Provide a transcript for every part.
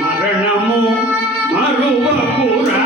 మరణము మరువకురా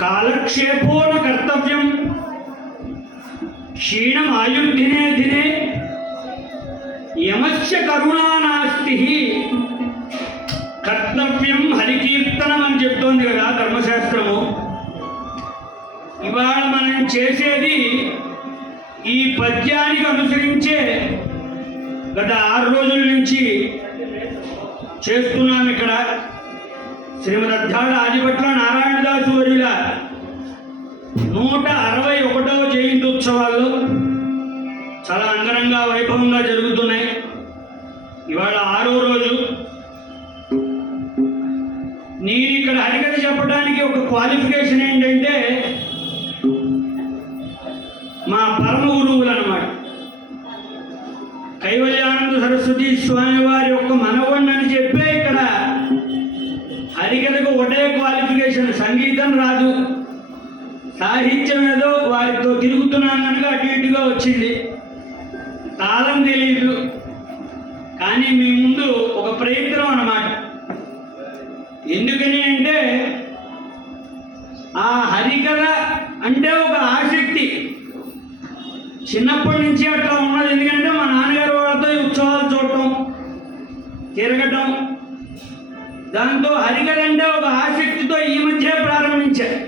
కాలక్షేపోన కర్తవ్యం క్షీణం ఆయుర్దినే దినే యమస్య కరుణా నాస్తి కర్తవ్యం హరికీర్తనం అని చెప్తోంది కదా ధర్మశాస్త్రము. ఇవాళ మనం చేసేది ఈ పద్యానికి అనుసరించే గత 6 రోజుల నుంచి చేస్తున్నాం. ఇక్కడ శ్రీమద్ అద్దాళ ఆదిభట్ల నారాయణదాసు వర్యుల 161వ జయంతి ఉత్సవాలు చాలా అంగరంగ వైభవంగా జరుగుతున్నాయి. ఇవాళ 6వ రోజు. నేను ఇక్కడ హరికథ చెప్పడానికి ఒక క్వాలిఫికేషన్ ఏంటంటే మా పరమ గురువులు అన్నమాట. కైవల్యానంద సరస్వతి స్వామి వారి యొక్క మనవణ్ణని చెప్పే ఇక్కడ హరికథకు ఒకటే క్వాలిఫికేషన్. సంగీతం రాదు, సాహిత్యం ఏదో వారితో తిరుగుతున్నాను కనుక అటు ఇటుగా వచ్చింది, తాళం తెలియదు. కానీ మీ ముందు ఒక ప్రయత్నం అన్నమాట. ఎందుకని అంటే ఆ హరికథ అంటే ఒక ఆసక్తి చిన్నప్పటి నుంచి అట్లా ఉన్నది. ఎందుకంటే మా నాన్నగారు వాళ్ళతో ఈ ఉత్సవాలు చూడటం, తిరగటం, దాంతో హరికథ అంటే ఒక ఆసక్తితో ఈ మధ్య ప్రారంభించారు.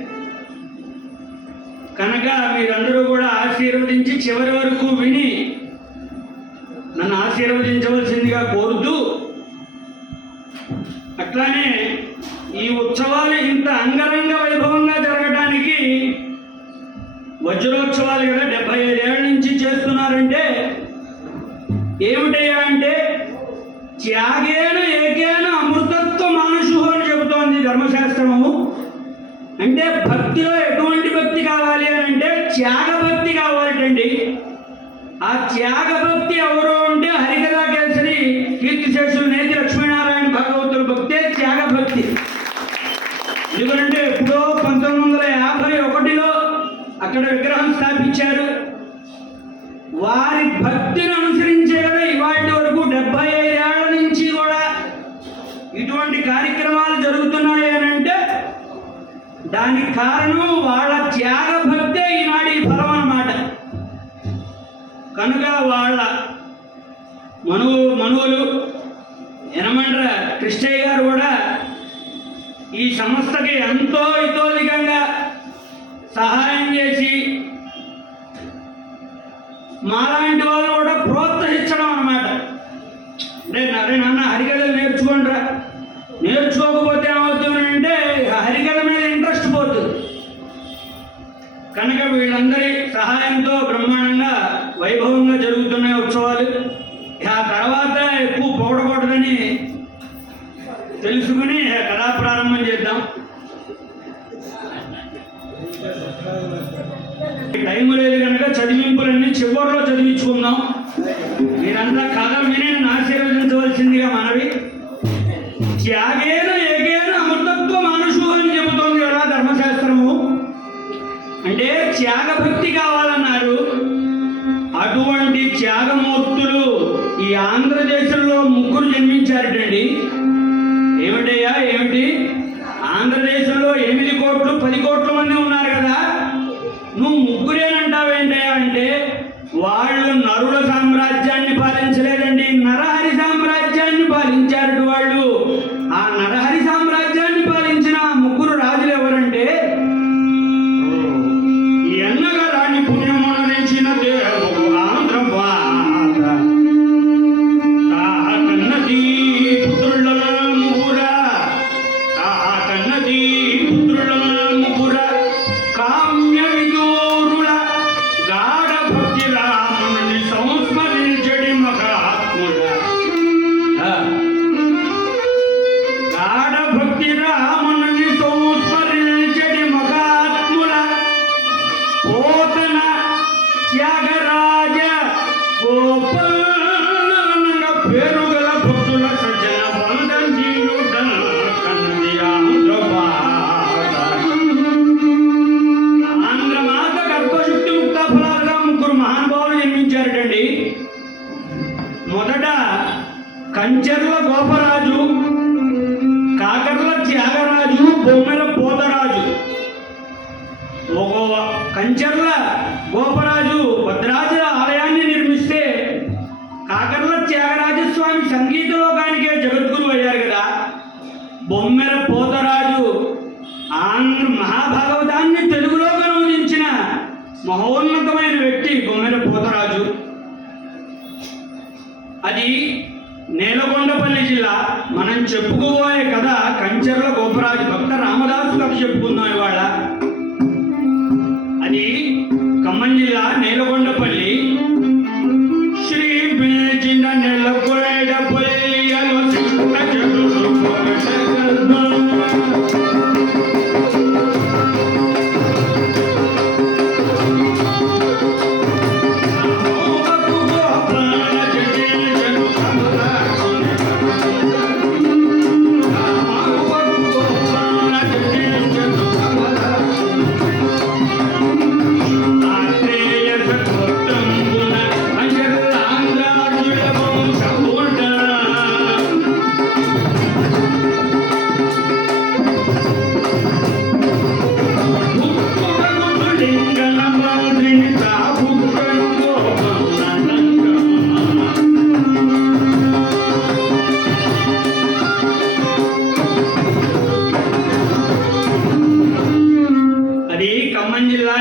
కనుక మీరందరూ కూడా ఆశీర్వదించి చివరి వరకు విని నన్ను ఆశీర్వదించవలసిందిగా కోరుతూ, అట్లానే ఈ ఉత్సవాలు ఇంత అంగరంగ వైభవంగా జరగడానికి వజ్రోత్సవాలు కదా 75 ఏళ్ళ నుంచి చేస్తున్నారంటే ఏమిటయ్యా అంటే త్యాగేన ఏకేన అమృతత్వం ఇచ్చారు. వారి భక్తిని అనుసరించే కదా ఇవాటి వరకు 75 ఏళ్ల నుంచి కూడా ఇటువంటి కార్యక్రమాలు జరుగుతున్నాయి అని అంటే దానికి కారణం వాళ్ళ త్యాగ భక్తే ఈనాడు ఈ ఫలం అన్నమాట. కనుక వాళ్ళ మనువులు యనమండ్ర కృష్ణయ్య గారు కూడా ఈ సంస్థకి ఎంతో ఇతోధికంగా సహాయం చేసి మాలాంటి వాళ్ళు కూడా ప్రోత్సహించడం అన్నమాట. అరే నాన్న హరికథలు నేర్చుకోండిరా, నేర్చుకోకపోతే ఏమవుతుందంటే హరికథ మీద ఇంట్రెస్ట్ పోతుంది. కనుక వీళ్ళందరి సహాయంతో బ్రహ్మాండంగా వైభవంగా జరుగుతున్నాయి ఉత్సవాలు. ఆ తర్వాత ఎక్కువ పొగడకూడదని తెలుసుకుని కథా ప్రారంభం చేద్దాం. టైం లేదు కనుక చదివింపులన్నీ చివరిలో చదివించుకుందాం. మీరంతా కథలు విని నన్ను ఆశీర్వదించవలసిందిగా మనవి. త్యాగేన ఏకేన అమృతత్వ మానుషు అని చెబుతోంది కదా ధర్మశాస్త్రము. అంటే త్యాగభక్తి కావాలన్నారు. అటువంటి త్యాగమూర్తులు ఈ ఆంధ్రదేశంలో 3 జన్మించారటండి. ఏమిటయ్యా ఏమిటి? ఆంధ్రదేశంలో 8 కోట్లు 10 కోట్ల మంది ఉన్నారు కదా, నువ్వు 3 అంటే వాళ్ళు నరుల సామ్రాజ్యాన్ని పాలించలేదండి, నరహరి సామ్రాజ్యాన్ని పాలించారు వాళ్ళు. ఆ నరహరి సామ్రాజ్యాన్ని పాలించిన 3 రాజులు ఎవరంటే ఎన్నగా రాణి పుణ్యమోనరించిన దేవుడు ఆంధ్రపాద తాకన్నది పుత్రుల ముగ్గుర, తాకన్నది పుత్రుల ముగ్గుర కామ్య విదూరుల గాఢ భక్తి రాముని సంస్మరించడి మహాత్ముల. గాఢ భక్తి రాముని సంస్మరించడి మహాత్ముల పోతన త్యాగరాజ గోపాలంగా పేరుగల భక్తుల సజ్జన బంధీయుడ కన్నది ఆంధ్రమాత. ఆంధ్రమాత గర్భశక్తి ముక్త ఫలాలుగా 3 మహానుభావులు జన్మించారటండి. మొదట కంచెర్ల గోపరాజు, కాకర్ల త్యాగరాజు, బొమ్మెల పోతరాజు. ఒక కంచెర్ల గోపరాజు భద్రాచల ఆలయాన్ని నిర్మిస్తే కాకర్ల త్యాగరాజస్వామి సంగీత లోకానికే జగద్గురు అయ్యారు కదా. బొమ్మెల పోతరాజు ఆంధ్ర మహాభాగవతాన్ని తెలుగులోకి అనువదించిన మహోన్నతమైన వ్యక్తి బొమ్మెల పోతరాజు. అది నేలకొండపల్లి జిల్లా. మనం చెప్పుకోబోయే కథ కంచెర్ల గోపరాజు భక్త రామదాసు కథ చెప్పుకుందాం ఇవాళ. అది ఖమ్మం జిల్లా నేలకొండపల్లి. శ్రీ పిలిచిన నెలకొండపల్లియలో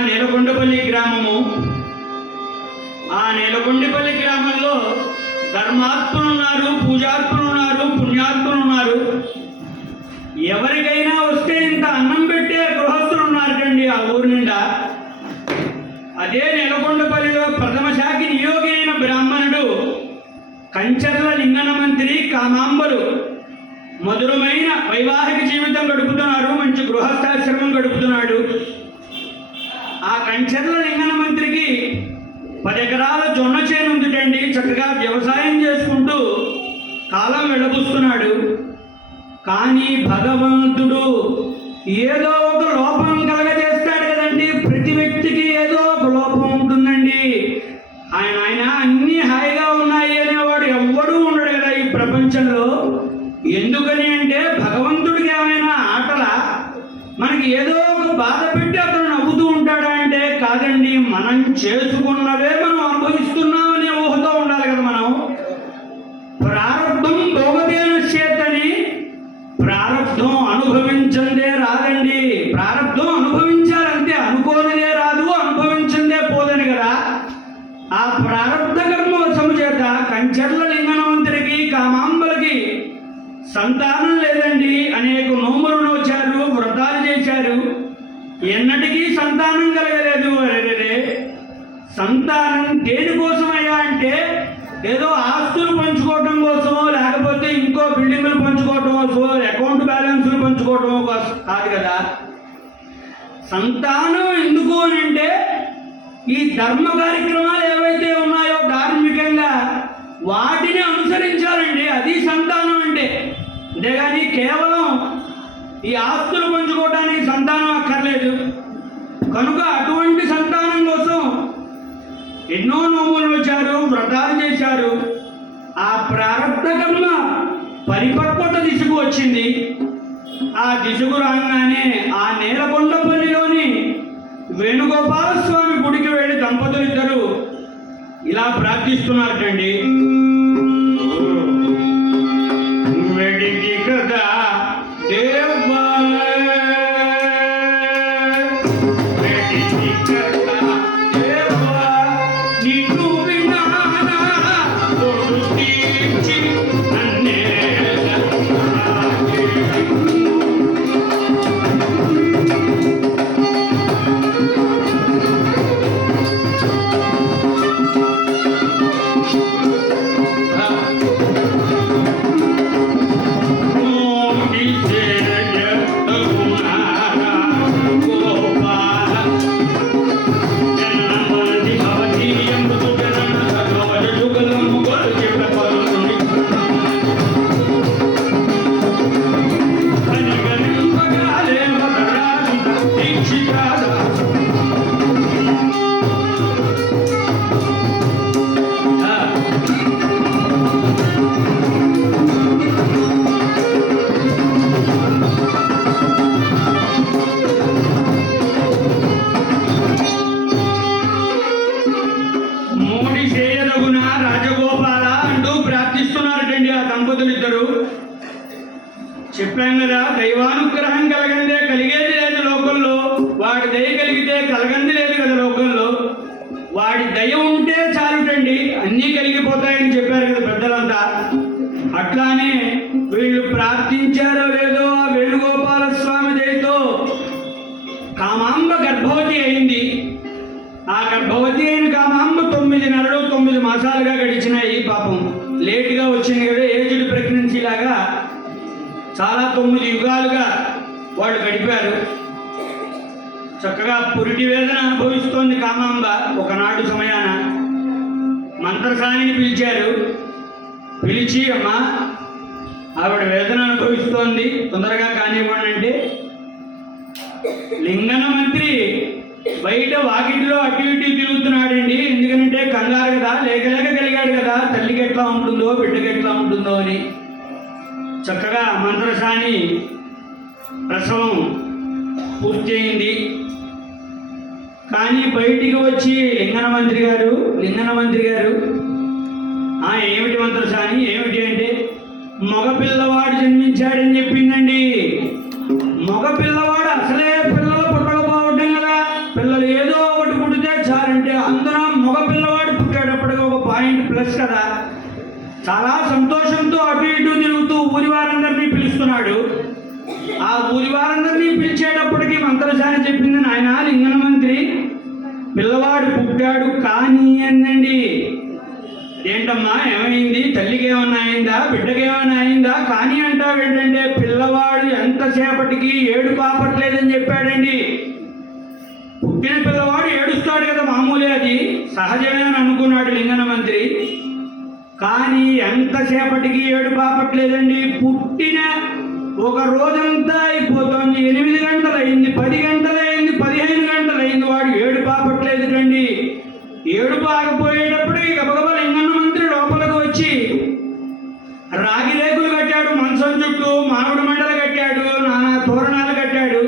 నేలకొండపల్లి గ్రామము. ఆ నేలకొండపల్లి గ్రామంలో ధర్మాత్ములు ఉన్నారు, పూజాత్ములు ఉన్నారు, పుణ్యాత్ములు ఉన్నారు. ఎవరికైనా వస్తే ఇంత అన్నం పెట్టే గృహస్థులు ఉన్నారండి ఆ ఊరి నిండా. అదే నేలకొండపల్లిలో ప్రథమ శాఖి నియోగి అయిన బ్రాహ్మణుడు కంచెర్ల లింగన మంత్రి కామాంబలు మధురమైన వైవాహిక జీవితం గడుపుతున్నారు, మంచి గృహస్థాశ్రమం గడుపుతున్నాడు. ఆ కంచెర్ల లింగన మంత్రికి 10 ఎకరాల జొన్న చేను ఉందిటండి. చక్కగా వ్యవసాయం చేసుకుంటూ కాలం వెళ్ళబుస్తున్నాడు. కానీ భగవంతుడు ఏదో ఒక లోపం కలగజేస్తాడు కదండి. ప్రతి వ్యక్తికి ఏదో ఒక లోపం ఉంటుంది. మనకి ఏదో ఒక బాధ పెట్టి అతను నవ్వుతూ ఉంటాడా అంటే కాదండి, మనం చేసుకున్నవే మనం అనుభవిస్తున్నామనే ఊహతో ఉండాలి కదా. మనం ప్రారంభం భోగదేనశ్చేతని, ప్రారంభం అనుభవించందే రాదండి. ప్రారంభం అనుభవించాలంటే అనుకోనిదే రాదు, అనుభవించిందే పోదని కదా. ఆ ప్రారంభ కర్మ వశము చేత కంచర్ల లింగనవంతుడికి కామాంబలకి సంతానం లేదండి. అనేక నోములు నోచారు, వ్రతాలు చేశారు, ఎన్నటికీ సంతానం కలగలేదు. అరే, సంతానం దేనికోసమయ్యా అంటే ఏదో ఆస్తులు పంచుకోవటం కోసమో, లేకపోతే ఇంకో బిల్డింగులు పంచుకోవటం కోసమో, అకౌంట్ బ్యాలెన్స్లు పంచుకోవటం కోసం కాదు కదా. సంతానం ఎందుకు అని అంటే ఈ ధర్మ కార్యక్రమాలు ఏవైతే ఉన్నాయో ధార్మికంగా వాటిని అనుసరించాలండి. అది సంతానం అంటే. అంతేగాని కేవలం ఈ ఆస్తులు పంచుకోవడానికి సంతానం అక్కర్లేదు. కనుక అటువంటి సంతానం కోసం ఎన్నో నోములు వచ్చారు, వ్రతాలు చేశారు. ఆ ప్రారంభ కర్మ పరిపక్వత దిశకు వచ్చింది. ఆ దిశకు రాగానే ఆ నేలకొండపల్లిలోని వేణుగోపాల స్వామి గుడికి వెళ్ళి దంపతులు ఇద్దరు ఇలా ప్రార్థిస్తున్నారటండి. వెడికి కదా దేవా, వెడికి కదా దేవా, నిన్ను వినానా తోడు తీర్చి నన్నే చెప్పాం కదా. దైవానుగ్రహం కలగందే కలిగేది లేదు లోకంలో. వాడి దయ కలిగితే కలగంది లేదు కదా లోకంలో. వాడి దయ ఉంటే చాలుటండి, అన్నీ కలిగిపోతాయని చెప్పారు కదా పెద్దలంతా. అట్లానే వీళ్ళు ప్రార్థించారో లేదో ఆ వేణుగోపాల స్వామి దయతో కామాంబ గర్భవతి అయింది. ఆ గర్భవతి అయిన కామాంబ 9 నెలలు 9 మాసాలుగా గడిచినాయి. పాపం లేటుగా వచ్చింది కదా, ఏజ్డ్ ప్రెగ్నెన్సీ లాగా చాలా 9 యుగాలుగా వాళ్ళు గడిపారు. చక్కగా పురిటి వేదన అనుభవిస్తోంది కామాంబ. ఒకనాడు సమయాన మంత్రసానిని పిలిచారు. పిలిచి, అమ్మా ఆవిడ వేదన అనుభవిస్తోంది, తొందరగా కానివ్వండి అంటే లింగన మంత్రి బయట వాకిట్లో అటు ఇటు తిరుగుతున్నాడండి. ఎందుకంటే కంగారు కదా, లేక కలిగాడు కదా, తల్లికి ఎట్లా ఉంటుందో బిడ్డకి ఎట్లా ఉంటుందో అని. చక్కగా మంత్రసాని ప్రసవం పూర్తి అయింది. కానీ బయటికి వచ్చి లింగన మంత్రి గారు ఏమిటి మంత్రసాని ఏమిటి అంటే మగ పిల్లవాడు జన్మించాడని చెప్పిందండి. మగ పిల్లవాడు అసలే పిల్లలు పుట్టకపోవటం కదా. పిల్లలు ఏదో ఒకటి పుట్టితే చాలంటే అందున మగ పిల్లవాడు పుట్టేటప్పటికి ఒక పాయింట్ ప్లస్ కదా. చాలా సంతోషంతో అటు ఇటు తిరుగుతూ ఊరి వారందరినీ పిలుస్తున్నాడు. ఆ ఊరి వారందరినీ పిలిచేటప్పటికి మంత్రసాని చెప్పింది, నాయన లింగన మంత్రి పిల్లవాడు పుట్టాడు కానీ అందండి. ఏంటమ్మా ఏమైంది, తల్లికి ఏమన్నా అయిందా, బిడ్డకి ఏమైనా అయిందా కానీ అంటావు ఏంటంటే పిల్లవాడు ఎంతసేపటికి ఏడు పాపట్లేదని చెప్పాడండి. పుట్టిన పిల్లవాడు ఏడుస్తాడు కదా, మామూలే, అది సహజమే అని అనుకున్నాడు లింగన మంత్రి. కానీ ఎంతసేపటికి ఏడు పాపట్లేదండి. పుట్టిన ఒక రోజంతా అయిపోతుంది. 8 గంటలైంది, 10 గంటలైంది, 15 గంటలైంది, వాడు ఏడు పాపట్లేదు కండి. ఏడు పాకపోయేటప్పుడు గబగబా లింగన్న మంత్రి లోపలికి వచ్చి రాగి రేకులు కట్టాడు, మంచం చుట్టూ మామిడి మండలు కట్టాడు, నానా తోరణాలు కట్టాడు.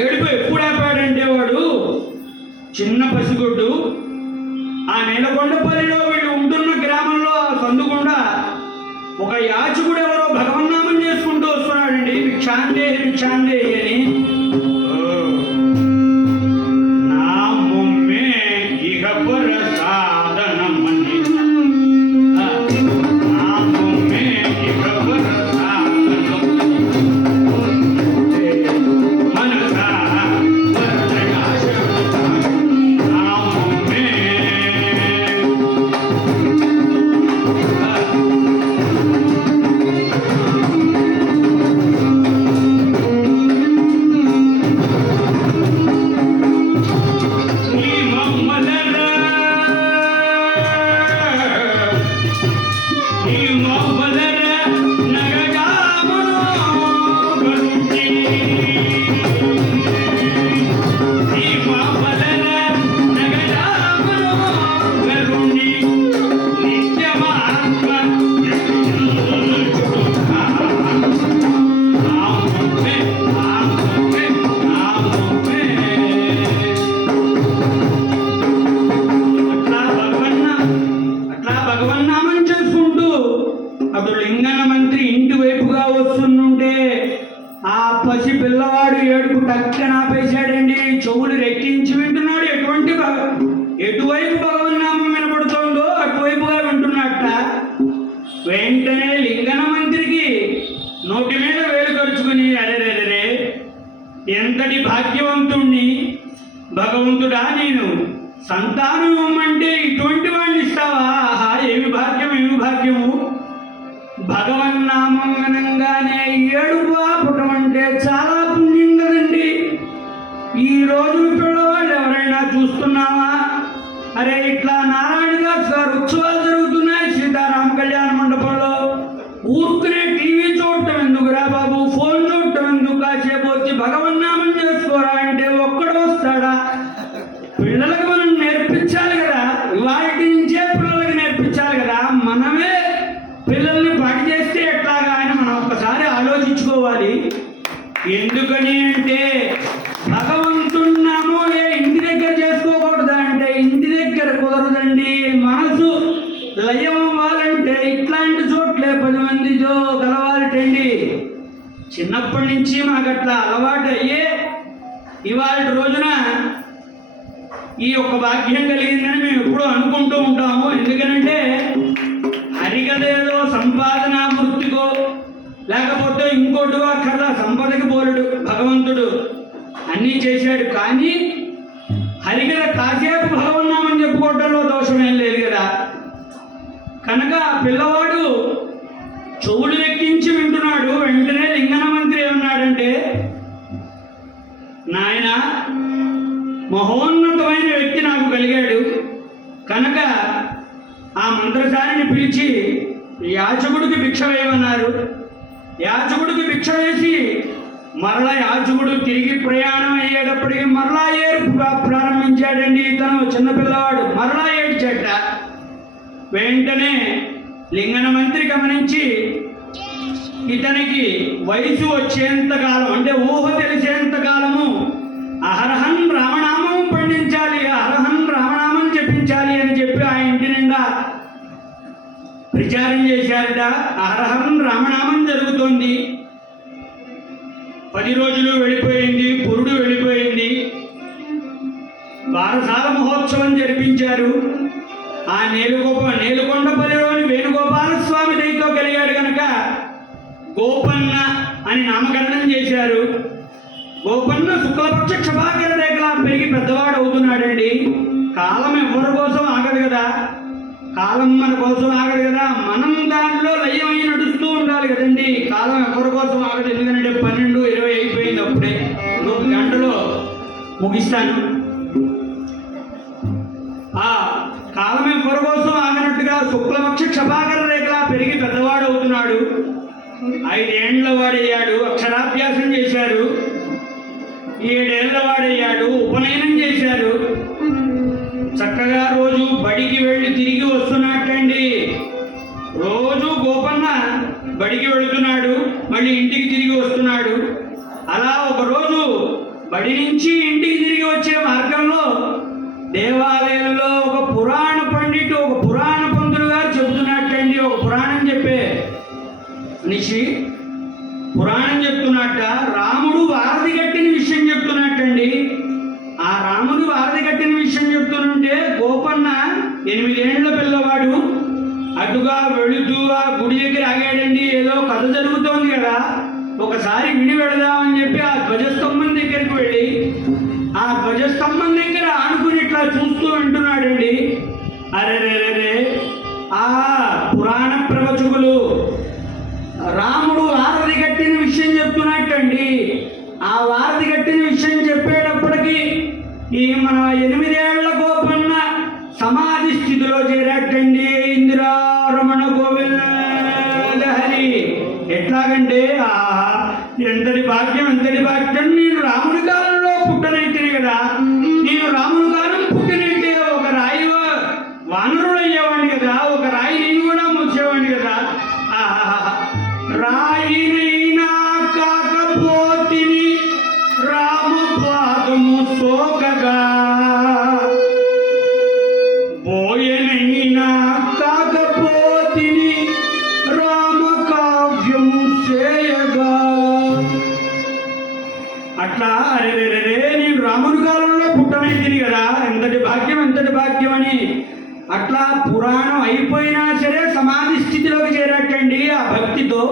ఏడుపు ఎప్పుడు ఆపాడంటే వాడు చిన్న పసిగుడ్డు ఆ నేలకొండపల్లిలో వీళ్ళు ఉంటున్న గ్రామంలో సందుకుండా ఒక యాచకుడు ఎవరో భగవన్నామం చేసుకుంటూ వస్తున్నాడండి. భిక్షాందే భిక్షాందే అని. పసి పిల్లవాడు ఏడుపు టక్కన ఆపేశాడండి. చెవులు రెక్కించి వింటున్నాడు. ఎటువైపు భగవన్నామం వినపడుతోందో అటువైపుగా వింటున్నట్ట. వెంటనే లింగన మంత్రికి నోటి మీద వేలు ఖర్చుకుని, అరే ఎంతటి భాగ్యవంతుణ్ణి భగవంతుడా, నేను సంతానం ఇవ్వమంటే ఇటువంటి వాడిని ఇస్తావా? ఆహా, ఏమి భాగ్యం, ఏమి భాగ్యము. భగవన్నామం వినంగానే ఏడుపు ఆపటం అంటే చాలా పుణ్యం కదండి. ఈ రోజులు పిల్లవాళ్ళు ఎవరైనా చూస్తున్నావా? అరే, ఇట్లా నారాయణ దాస్ గారు ఉత్సవాలు జరుగుతున్నాయి సీతారామ కళ్యాణ మండపంలో. ఊరుకునే టీవీ చూడటం ఎందుకురా బాబు, ఫోన్ చూడటం ఎందుకు? కాసేపు వచ్చి భగవన్నామం చేసుకోరా అంటే ఒక్కడు వస్తాడా? పిల్లలకు మనం నేర్పించాలి కదా, వాటి నుంచే పిల్లలకి నేర్పించాలి కదా. మనమే పిల్లల్ని పాటి చేస్తే ఎట్లాగా అని మనం ఒక్కసారి ఆలోచించుకోవాలి. ఎందుకని అంటే భగవంతున్నాము ఇంటి దగ్గర చేసుకోకూడదు అంటే ఇంటి దగ్గర కుదరదండి. మనసు లయం అవ్వాలంటే ఇట్లాంటి చోట్లే 10 మందితో కలవాలటండి. చిన్నప్పటి నుంచి మాకు అట్లా అలవాటు అయ్యే ఇవాళ రోజున ఈ యొక్క భాగ్యం కలిగిందని మేము ఎప్పుడూ అనుకుంటూ ఉంటాము. ఎందుకనంటే హరికథేదో సంపాదన వృత్తికో లేకపోతే ఇంకోటిగో అక్కర్లా, సంపదకి పోలుడు భగవంతుడు అన్నీ చేశాడు. కానీ హరికథ కాసేపు భగవన్నామని చెప్పుకోవటంలో దోషమేం లేదు కదా. కనుక పిల్లవాడు చెవులు ఎక్కించి వింటున్నాడు. వెంటనే లింగన మంత్రి ఏమన్నాడంటే, నాయన, మహోన్నతమైన వ్యక్తి నాకు కలిగాడు కనుక ఆ మంత్రసారిని పిలిచి యాచకుడికి భిక్ష వేయమన్నారు. యాచకుడికి భిక్ష వేసి మరలా యాచకుడు తిరిగి ప్రయాణం అయ్యేటప్పటికి మరలా ఏడుపు ప్రారంభించాడండి. ఇతను చిన్నపిల్లవాడు మరలా ఏడ్చట. వెంటనే లింగన మంత్రి గమనించి ఇతనికి వయసు వచ్చేంతకాలం అంటే ఊహ తెలిసేంతకాలము అహరహం రామనామం పండించాలి, అహరహం రామనామం జపించాలి అని చెప్పి ఆ ఇంటి నిండా ప్రచారం చేశారట. అహరహం రామనామం జరుగుతోంది. 10 రోజులు వెళ్ళిపోయింది, పురుడు వెళ్ళిపోయింది. బారసాల మహోత్సవం జరిపించారు. ఆ నేలుకొండపల్లిలోని వేణుగోపాలస్వామి దయతో కలిగాడు కనుక గోపన్న అని నామకరణం చేశారు. గోపన్న శుక్లపక్ష క్షపాకర రేఖలా పెరిగి పెద్దవాడు అవుతున్నాడండి. కాలం ఎవరి కోసం ఆగదు కదా, కాలం మన కోసం ఆగదు కదా. మనం దానిలో లయమై నడుస్తూ ఉండాలి కదండి. కాలం ఎవరి కోసం ఆగదు. ఎందుకంటే 12:20 అయిపోయింది. అప్పుడే 1 గంటలో ముగిస్తాను. ఆ కాలం ఎవరి కోసం ఆగినట్టుగా శుక్లపక్ష క్షపాకర రేఖలా పెరిగి పెద్దవాడు అవుతున్నాడు. 5 ఏళ్ల వాడయ్యాడు. అక్షరాభ్యాసం చేశారు. 7 ఏళ్ల వాడయ్యాడు. ఉపనయనం చేశారు. చక్కగా రోజు బడికి వెళ్ళి తిరిగి వస్తున్నట్టండి. రోజు గోపన్న బడికి వెళుతున్నాడు, మళ్ళీ ఇంటికి తిరిగి వస్తున్నాడు. అలా ఒకరోజు బడి నుంచి ఇంటికి తిరిగి వచ్చే మార్గంలో దేవాలయంలో ఒక పురాణ పంతులు గారు చెబుతున్నట్టండి. ఒక పురాణం చెప్పే మనిషి పురాణం చెప్తున్నట్ట రాముడు వారధి కట్టిన విషయం చెప్తున్నట్టండి. ఆ రాముడు వారధి కట్టిన విషయం చెప్తుంటే గోపన్న 8 ఏళ్ల పిల్లవాడు అటుగా వెళుతూ ఆ గుడి దగ్గర ఆగాడండి. ఏదో కథ జరుగుతోంది కదా, ఒకసారి విని వెళదామని చెప్పి ఆ ధ్వజస్తంభం దగ్గరికి వెళ్ళి ఆ ధ్వజస్తంభం దగ్గర ఆనుకుని ఇట్లా చూస్తూ వింటున్నాడండి. అరే ఆ పురాణ ప్రవచకులు రాముడు వారధి కట్టిన విషయం చెప్తున్నట్టండి. ఆ వారధి కట్టిన విషయం చెప్పేటప్పటికి ఈ మన 8 ఏళ్ల గోపన్న సమాధి స్థితిలో చేరాటండి. ఇందిరారమణ గోవింద హరి. ఎట్లాగంటే ఎంతటి భాగ్యం నేను రాముడి కాలంలో పుట్టనైతేనే కదా, నేను రాముడి కాలం పుట్టినట్టే ఒక రాయి వానరుడు అయ్యేవాడిని కదా, ఒక రాయి నేను కూడా మోసేవాడిని కదా. రాయినైనా కాకపోతిని రామపాదము సోకగా, బోయనైనా కాకపోతిని రామకావ్యము చేయగా. అట్లా అరే నేను రాముని కాలంలో పుట్టనైతిని కదా, ఎంతటి భాగ్యం అని అట్లా పురాణం అయిపోయినా సరే సమాధి స్థితిలోకి చేరట్టండి. ఆ భక్తితో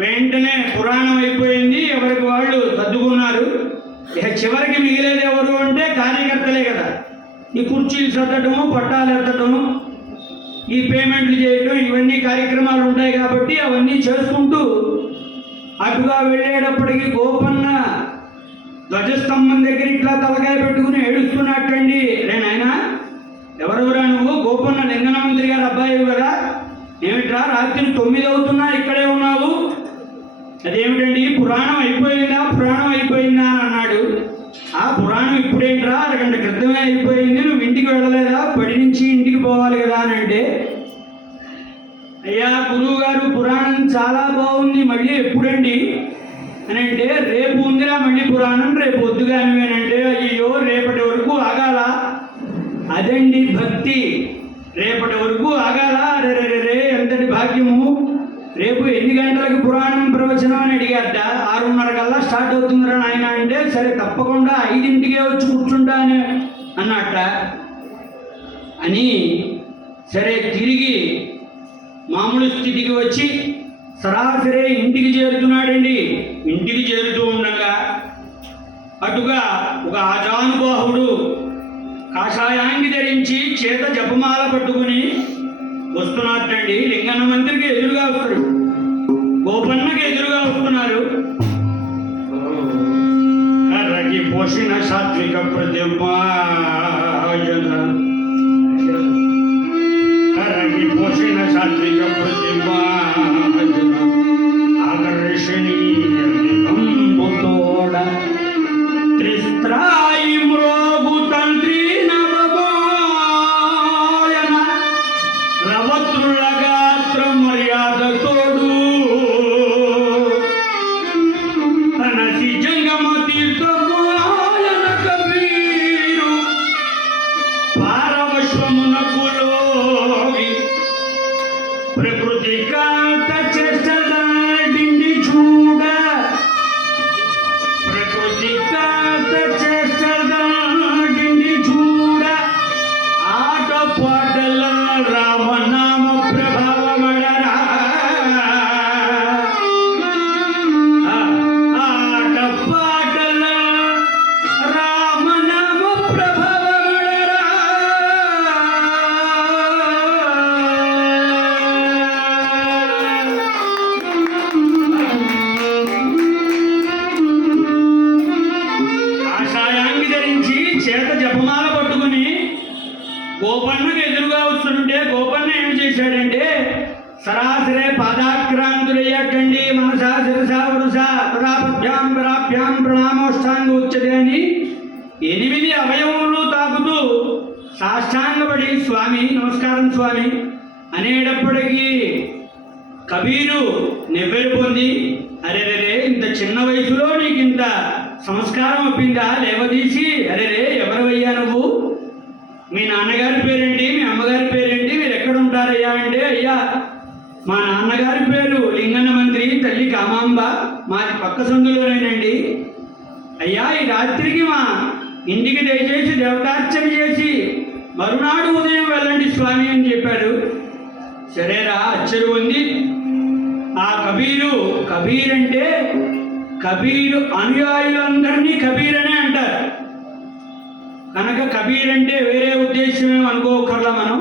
వెంటనే పురాణం అయిపోయింది, ఎవరికి వాళ్ళు సర్దుకున్నారు. ఇక చివరికి మిగిలేది ఎవరు అంటే కార్యకర్తలే కదా. ఈ కుర్చీలు సర్దటము, పట్టాలు ఎత్తటము, ఈ పేమెంట్లు చేయటం, ఇవన్నీ కార్యక్రమాలు ఉంటాయి కాబట్టి అవన్నీ చేసుకుంటూ అటుగా వెళ్ళేటప్పటికి గోపన్న ధ్వజస్తంభం దగ్గర ఇట్లా తలకాయ పెట్టుకుని ఏడుస్తున్నట్టండి. నాయనా ఎవరెవరా నువ్వు? గోపన్న లింగన మంత్రి గారు అబ్బాయి కదా, ఏమిట్రా రాత్రి 9 అవుతున్నా ఇక్కడే ఉన్నావు? అదేమిటండి పురాణం అయిపోయిందా అని అన్నాడు. ఆ పురాణం ఇప్పుడేంట్రా, అరగంట క్రితమే అయిపోయింది, నువ్వు ఇంటికి వెళ్ళలేదా? బడి నుంచి ఇంటికి పోవాలి కదా అని అంటే, అయ్యా గురువు గారు పురాణం చాలా బాగుంది, మళ్ళీ ఎప్పుడండి అని అంటే, రేపు ఉందిరా మళ్ళీ పురాణం, రేపు వద్దుగాని అని అంటే, అయ్యో రేపటి వరకు ఆగాల. అదండి భక్తి, రేపటి వరకు ఆగాల. రే ఎంతటి భాగ్యము. రేపు ఎన్ని గంటలకు పురాణం ప్రవచనం అని అడిగాట. 6:30 కల్లా స్టార్ట్ అవుతుందిరా నాయన అంటే, సరే తప్పకుండా 5ంటికే వచ్చి కూర్చుంటా అని అన్నట్ట అని. సరే తిరిగి మామూలు స్థితికి వచ్చి సరాసరి ఇంటికి చేరుతున్నాడండి. ఇంటికి చేరుతూ ఉండగా అటుగా ఒక ఆజానుబాహుడు కాషాయాంగి ధరించి చేత జపమాల పట్టుకుని వస్తున్నట్టండి. లింగన్న మంత్రికి ఎదురుగా వస్తారు, గోపన్నకి ఎదురుగా వస్తున్నారు. కర్రకి పోషిన సాత్విక ప్రతిమా, కర్రకి పోషిన సాత్విక ప్రతిమా ఆకర్షణీయంబుతోడ త్రిస్త్రాయి మ్రోగు తంత్రి నవమోయన రవత్రుల గాత్ర మర్యాద తోడు తనసి జంగమ తీర్థమోయన కబీరు పారవశ్వమునకు లోగి ప్రకృతి కాంత చేష్టలాడింది చూడ, ప్రకృతి కాంత చేష్టలాడింది చూడ, ఆట పాటల రామనామ ప్రభావమడరా, ఆట పాటల రామనామ ప్రభావమడరా. కాషాయాంగి ధరించి చేత జపమాల పట్టుకుని గోపన్నకు ఎదురుగా వస్తుంటే, గోపన్న ఏం చేశాడంటే సరాసరే పాదాక్రాంతుడయ్యాటండి. మనసా శిరసా వరుసా పదాభ్యాం పరాభ్యాం ప్రణామోష్టాంగ ఉచ్యతే అని 8 అవయవములు తాకుతూ సాష్టాంగపడి స్వామి నమస్కారం స్వామి అనేటప్పటికీ కబీరు నెవ్వెరు పొంది, అరే రే ఇంత చిన్న వయసులో నీకు ఇంత సంస్కారం ఒప్పిందా? లేవదీసి అరే ఎవరవయ్యా నువ్వు? మీ నాన్నగారి పేరేంటి, మీ అమ్మగారి పేరేంటి, మీరు ఎక్కడ ఉంటారయ్యా అంటే, అయ్యా మా నాన్నగారి పేరు లింగన్న మంత్రి, తల్లి కామాంబ, మాది పక్క సందులోనేనండి. అయ్యా ఈ రాత్రికి మా ఇంటికి దయచేసి దేవతార్చన చేసి మరునాడు ఉదయం వెళ్ళండి స్వామి అని చెప్పాడు. సరేరా అచ్చరు ఉంది. ఆ కబీర్ అంటే కబీరు అనుయాయులందరినీ కబీర్ అనే అంటారు కనుక కబీర్ అంటే వేరే ఉద్దేశం అనుకోకర్లా మనం.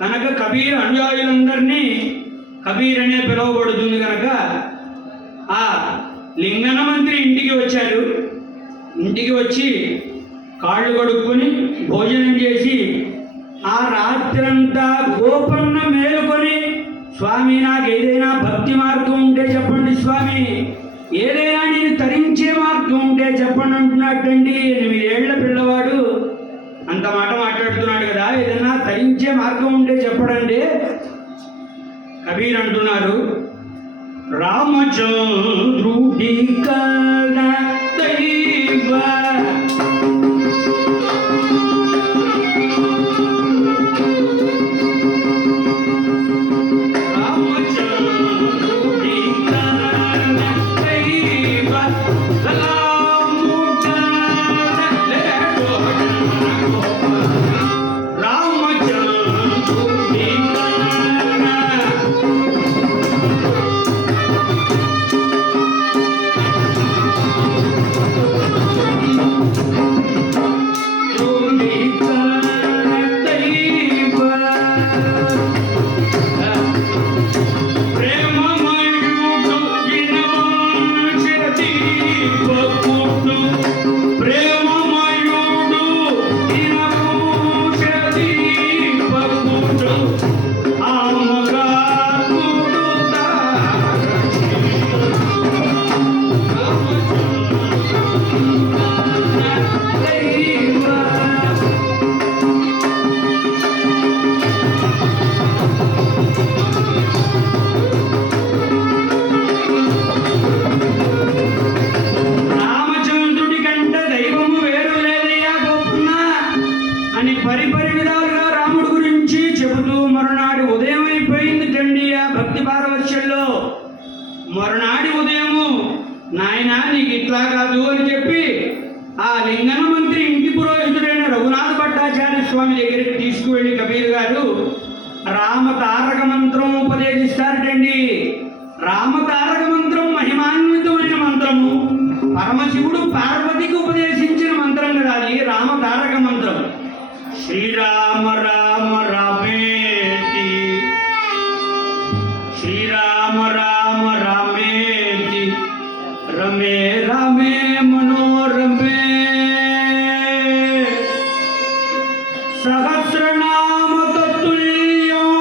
కనుక కబీర్ అనుయాయులందరినీ కబీర్ అనే పిలువబడుతుంది. కనుక ఆ లింగన మంత్రి ఇంటికి వచ్చారు. ఇంటికి వచ్చి కాళ్ళు కడుక్కొని భోజనం చేసి ఆ రాత్రంతా గోపన్న మేలుకొని, స్వామి నాకు ఏదైనా భక్తి మార్గం ఉంటే చెప్పండి స్వామి, ఏదైనా నేను తరించే మార్గం ఉంటే చెప్పండి అంటున్నట్టండి. 8 ఏళ్ల పిల్లవాడు అంత మాట మాట్లాడుతున్నాడు కదా, ఏదైనా తరించే మార్గం ఉంటే చెప్పడండి. కబీర్ అంటున్నారు, రామచంద్రుడి కళ దైవ పరిపరి విధాలుగా రాముడి గురించి చెబుతూ మరునాడు ఉదయం అయిపోయింది ఆ భక్తి పారవశ్యంలో. మరునాడి ఉదయము నాయన నీకు ఇట్లా కాదు అని చెప్పి ఆ లింగన మంత్రి ఇంటి పురోహితుడైన రఘునాథ భట్టాచార్య స్వామి దగ్గరికి తీసుకువెళ్ళి కబీర్ గారు రామతారక మంత్రం ఉపదేశిస్తారటండి. రామతారక మంత్రం మహిమాన్వితమైన మంత్రము. పరమశివుడు పార్వతికి ఉపదేశించిన మంత్రం కదా అది రామతారక మంత్రం. శ్రీరామ రామ రామేతి, శ్రీరామ రామ రామేతి, రమే రమే మనోరమే, సహస్రనామ తత్తుల్యం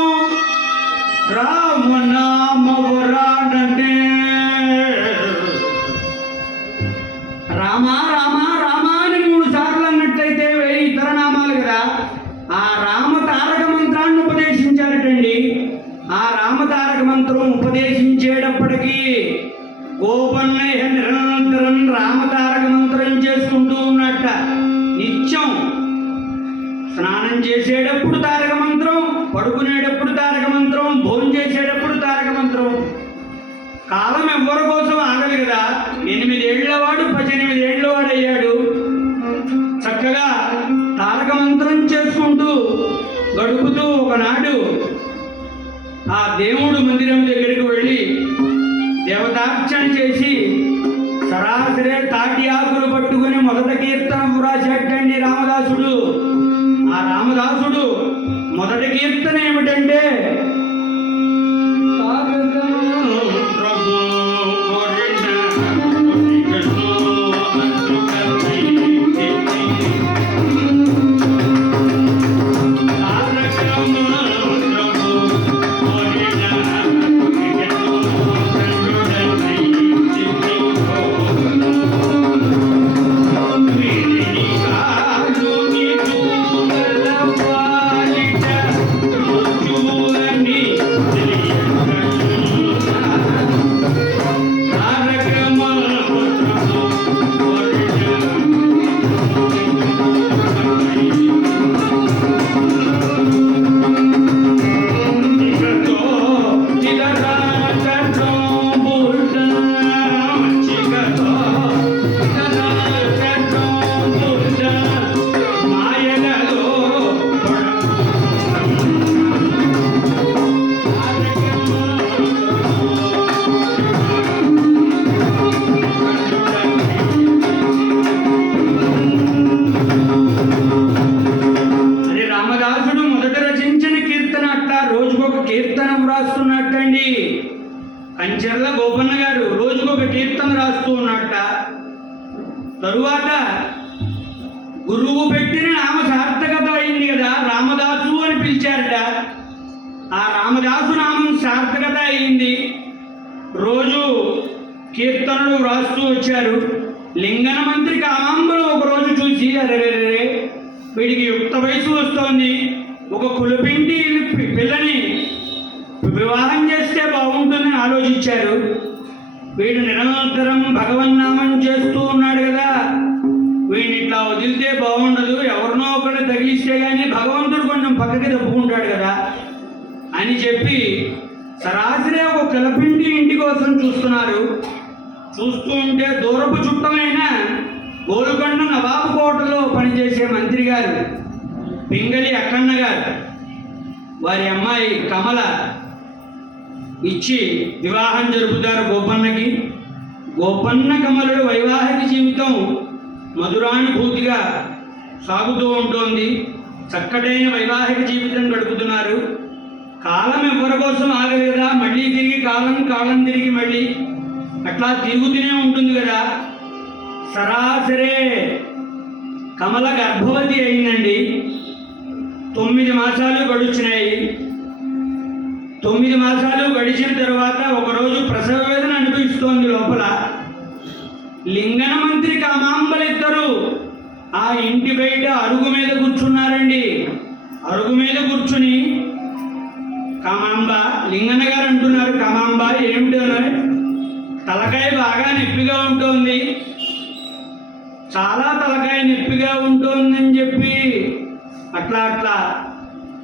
రామనామ వరాననే. రామ రామ రామ అని 3 సార్లు అన్నట్లయితే 1000 ఇతర నామాలు కదా. ఆ రామతారక మంత్రాన్ని ఉపదేశించారటండి. ఆ రామతారక మంత్రం ఉపదేశించేటప్పటికీ గోపన్నయ్య నిరంతరం రామతారక మంత్రం చేసుకుంటూ ఉన్నట్ట. నిత్యం స్నానం చేసేటప్పుడు తారక మంత్రం, పడుకునేటప్పుడు తారక మంత్రం, భోజనం చేసేటప్పుడు తారక మంత్రం. కాలం ఎవ్వరి కోసం ఆగదు కదా. 8 ఏళ్లవాడు 18 ఏళ్లవాడు అయ్యాడు. చక్కగా తారక మంత్రం చేసుకుంటూ గడుపుతూ ఒకనాడు ఆ దేవుడు మందిరం దగ్గరికి వెళ్ళి దేవతార్చన చేసి సరాసరి తాటి ఆకులు పట్టుకుని మొదట కీర్తన వ్రాసేటండి రామదాసుడు. ఆ రామదాసుడు మొదటి కీర్తన ఏమిటంటే తరువాత గురువు పెట్టిన నామ సార్థకత అయింది కదా, రామదాసు అని పిలిచారట. ఆ రామదాసు నామం సార్థకత అయింది. రోజు కీర్తనలు వ్రాస్తూ వచ్చారు. లింగన మంత్రి కామాంబలు ఒకరోజు చూసి, అరే వీడికి యుక్త వయసు వస్తోంది, ఒక కులపిండి పిల్లని వివాహం చేస్తే బాగుంటుందని ఆలోచించారు. వీడు నిరంతరం భగవన్నామం చేస్తూ ఉన్నాడు కదా, వీడిని ఇట్లా వదిలితే బాగుండదు, ఎవరినో ఒకళ్ళు తగిలిస్తే కానీ భగవంతుడు కొంచెం పక్కకి తప్పుకుంటాడు కదా అని చెప్పి సరాసరి ఒక కులపిండి ఇంటి కోసం చూస్తున్నారు. చూస్తూ ఉంటే దూరపు చుట్టమైన గోల్కొండ నవాబు కోటలో పనిచేసే మంత్రి గారు పింగళి అక్కన్న గారు వారి అమ్మాయి కమల ఇచ్చి వివాహం జరుపుతారు గోపన్నకి. గోపన్న కమలుడు వైవాహిక జీవితం మధురానుభూతిగా సాగుతూ ఉంటుంది. చక్కటైన వైవాహిక జీవితం గడుపుతున్నారు. కాలం ఎవరి కోసం ఆగదు కదా, మళ్ళీ తిరిగి కాలం తిరిగి మళ్ళీ అట్లా తిరుగుతూనే ఉంటుంది కదా. సరాసరే కమల గర్భవతి అయిందండి. 9 మాసాలు గడుచున్నాయి. 9 మాసాలు గడిచిన తర్వాత ఒకరోజు ప్రసవ వేదన అనిపిస్తోంది లోపల. లింగన మంత్రి కామాంబలిద్దరూ ఆ ఇంటి బయట అరుగు మీద కూర్చున్నారండి. అరుగు మీద కూర్చుని కామాంబ, లింగన్న గారు అంటున్నారు, కామాంబ ఏమిటో తలకాయ బాగా నొప్పిగా ఉంటుంది, చాలా తలకాయ నొప్పిగా ఉంటుందని చెప్పి అట్లా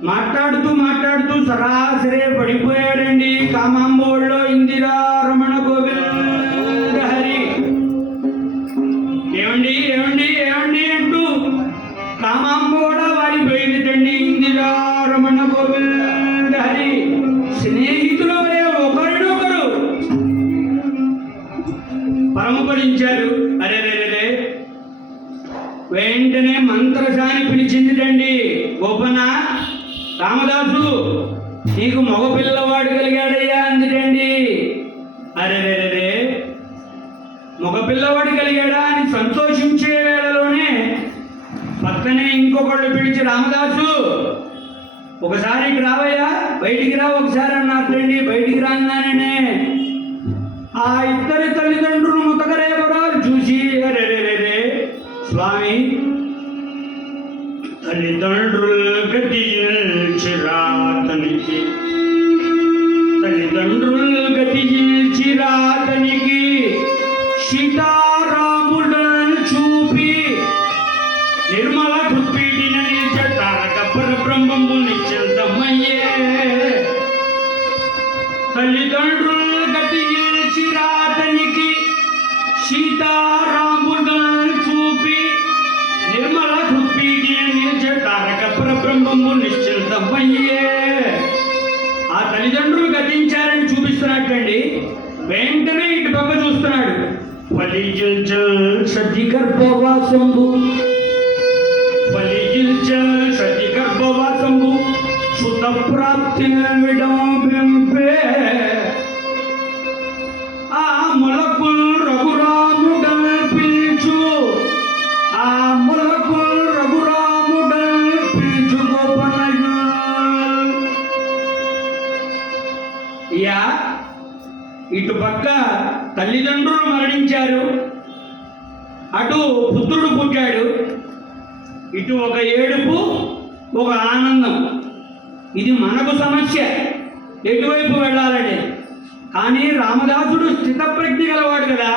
మాట్లాడుతూ సరాసరే పడిపోయాడండి. కామాంబ ఒళ్ళో ఇందిరా రమణ గోవింద హరి. ఏమండి అంటూ కామాంబ కూడా వాడిపోయిందిటండి. ఇందిరా రమణ గోవింద హరి. స్నేహితులు ఒకరినొకరు పరమపడించారు. అరే వెంటనే మంత్రసాని పిలిచిందిటండి. గోపన్న, రామదాసు నీకు మగ పిల్లవాడు కలిగాడయ్యా అందిటండి. అరే మగ పిల్లవాడు కలిగాడా అని సంతోషించే వేళలోనే పక్కనే ఇంకొకళ్ళు పిలిచి, రామదాసు ఒకసారి రావయ్యా, బయటికి రా ఒకసారి అన్నారండి. బయటికి రాగానే ఆ ఇద్దరి తల్లిదండ్రులు ముతకరేపడాలు చూసి, అరే స్వామి, తల్లిదండ్రులు గతించిరాతనికి సీతారాములను చూపి నిర్మల కుప్పీడిన నిల్చతారక పరబ్రహ్మము నిశ్చంతమయ్యే. తల్లిదండ్రులు గతించిరాతనికి సీతారాములను చూపి నిర్మల కుప్పీడిన నిల్చతారక పరబ్రహ్మము నిశ్చంతమయ్యే. ఆ తల్లిదండ్రులు గతించారని చూపిస్తున్నట్టండి. వెంటనే ఇటు పక్క చూస్తున్నాడు. సతి గర్భవాసంబు సుత ప్రాప్తి విడంబింపే. ఆ ములకు రఘురాముడల్ పిలుచు, ఆ ములకు రఘురాముడల్ పిలుచు గోపనయు. యా ఇటు పక్క తల్లిదండ్రులు మరణించారు, అటు పుత్రుడు పుట్టాడు. ఇటు ఒక ఏడుపు, ఒక ఆనందం. ఇది మనకు సమస్య, ఎటువైపు వెళ్ళాలని. కానీ రామదాసుడు స్థితప్రజ్ఞ గలవాడు కదా.